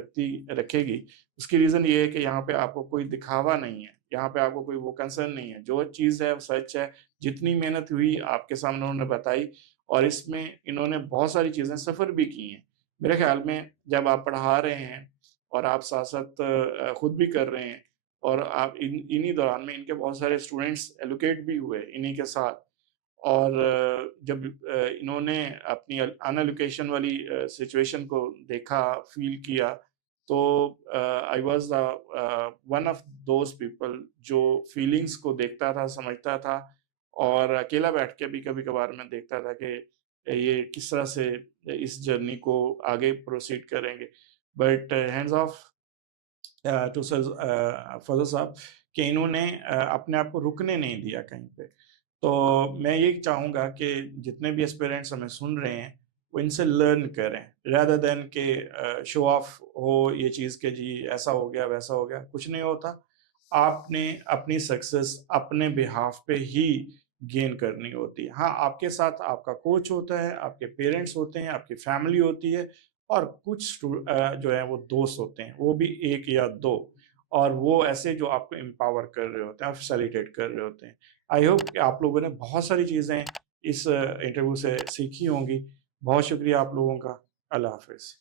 रखेगी। उसकी रीज़न ये है कि यहाँ पे आपको कोई दिखावा नहीं है, यहाँ पे आपको कोई वो कंसर्न नहीं है। जो चीज़ है वो सच है, जितनी मेहनत हुई आपके सामने उन्होंने बताई और इसमें इन्होंने बहुत सारी चीज़ें सफ़र भी की हैं। मेरे ख़्याल में जब आप पढ़ा रहे हैं और आप साथ-साथ खुद भी कर रहे हैं और आप इन्हीं दौरान में इनके बहुत सारे स्टूडेंट्स एलोकेट भी हुए इन्हीं के साथ। और जब इन्होंने अपनी अनएलोकेशन वाली सिचुएशन को देखा, फ़ील किया, तो I was one of those people जो फीलिंग्स को देखता था, समझता था और अकेला बैठ के भी कभी-कभार मैं देखता था कि ये किस तरह से इस जर्नी को आगे प्रोसीड करेंगे। But hands off to Fazal साहब कि इन्होंने अपने आप को रुकने नहीं दिया कहीं पे। तो मैं यही चाहूँगा कि जितने भी एस्पिरेंट्स हमें सुन रहे हैं, वो इनसे लर्न करें रेदर देन कि शो ऑफ हो ये चीज़ कि जी ऐसा हो गया, वैसा हो गया, कुछ नहीं होता। आपने अपनी सक्सेस अपने बिहाफ़ पे ही गेन करनी होती है। हाँ, आपके साथ आपका कोच होता है, आपके पेरेंट्स होते हैं, आपकी फैमिली होती है और कुछ जो है वो दोस्त होते हैं, वो भी 1 या 2 और वो ऐसे जो आपको एम्पावर कर रहे होते हैं, फैसिलिटेट कर रहे होते हैं। आई होप कि आप लोगों ने बहुत सारी चीज़ें इस इंटरव्यू से सीखी होंगी। बहुत शुक्रिया आप लोगों का। अल्लाह हाफ़िज़।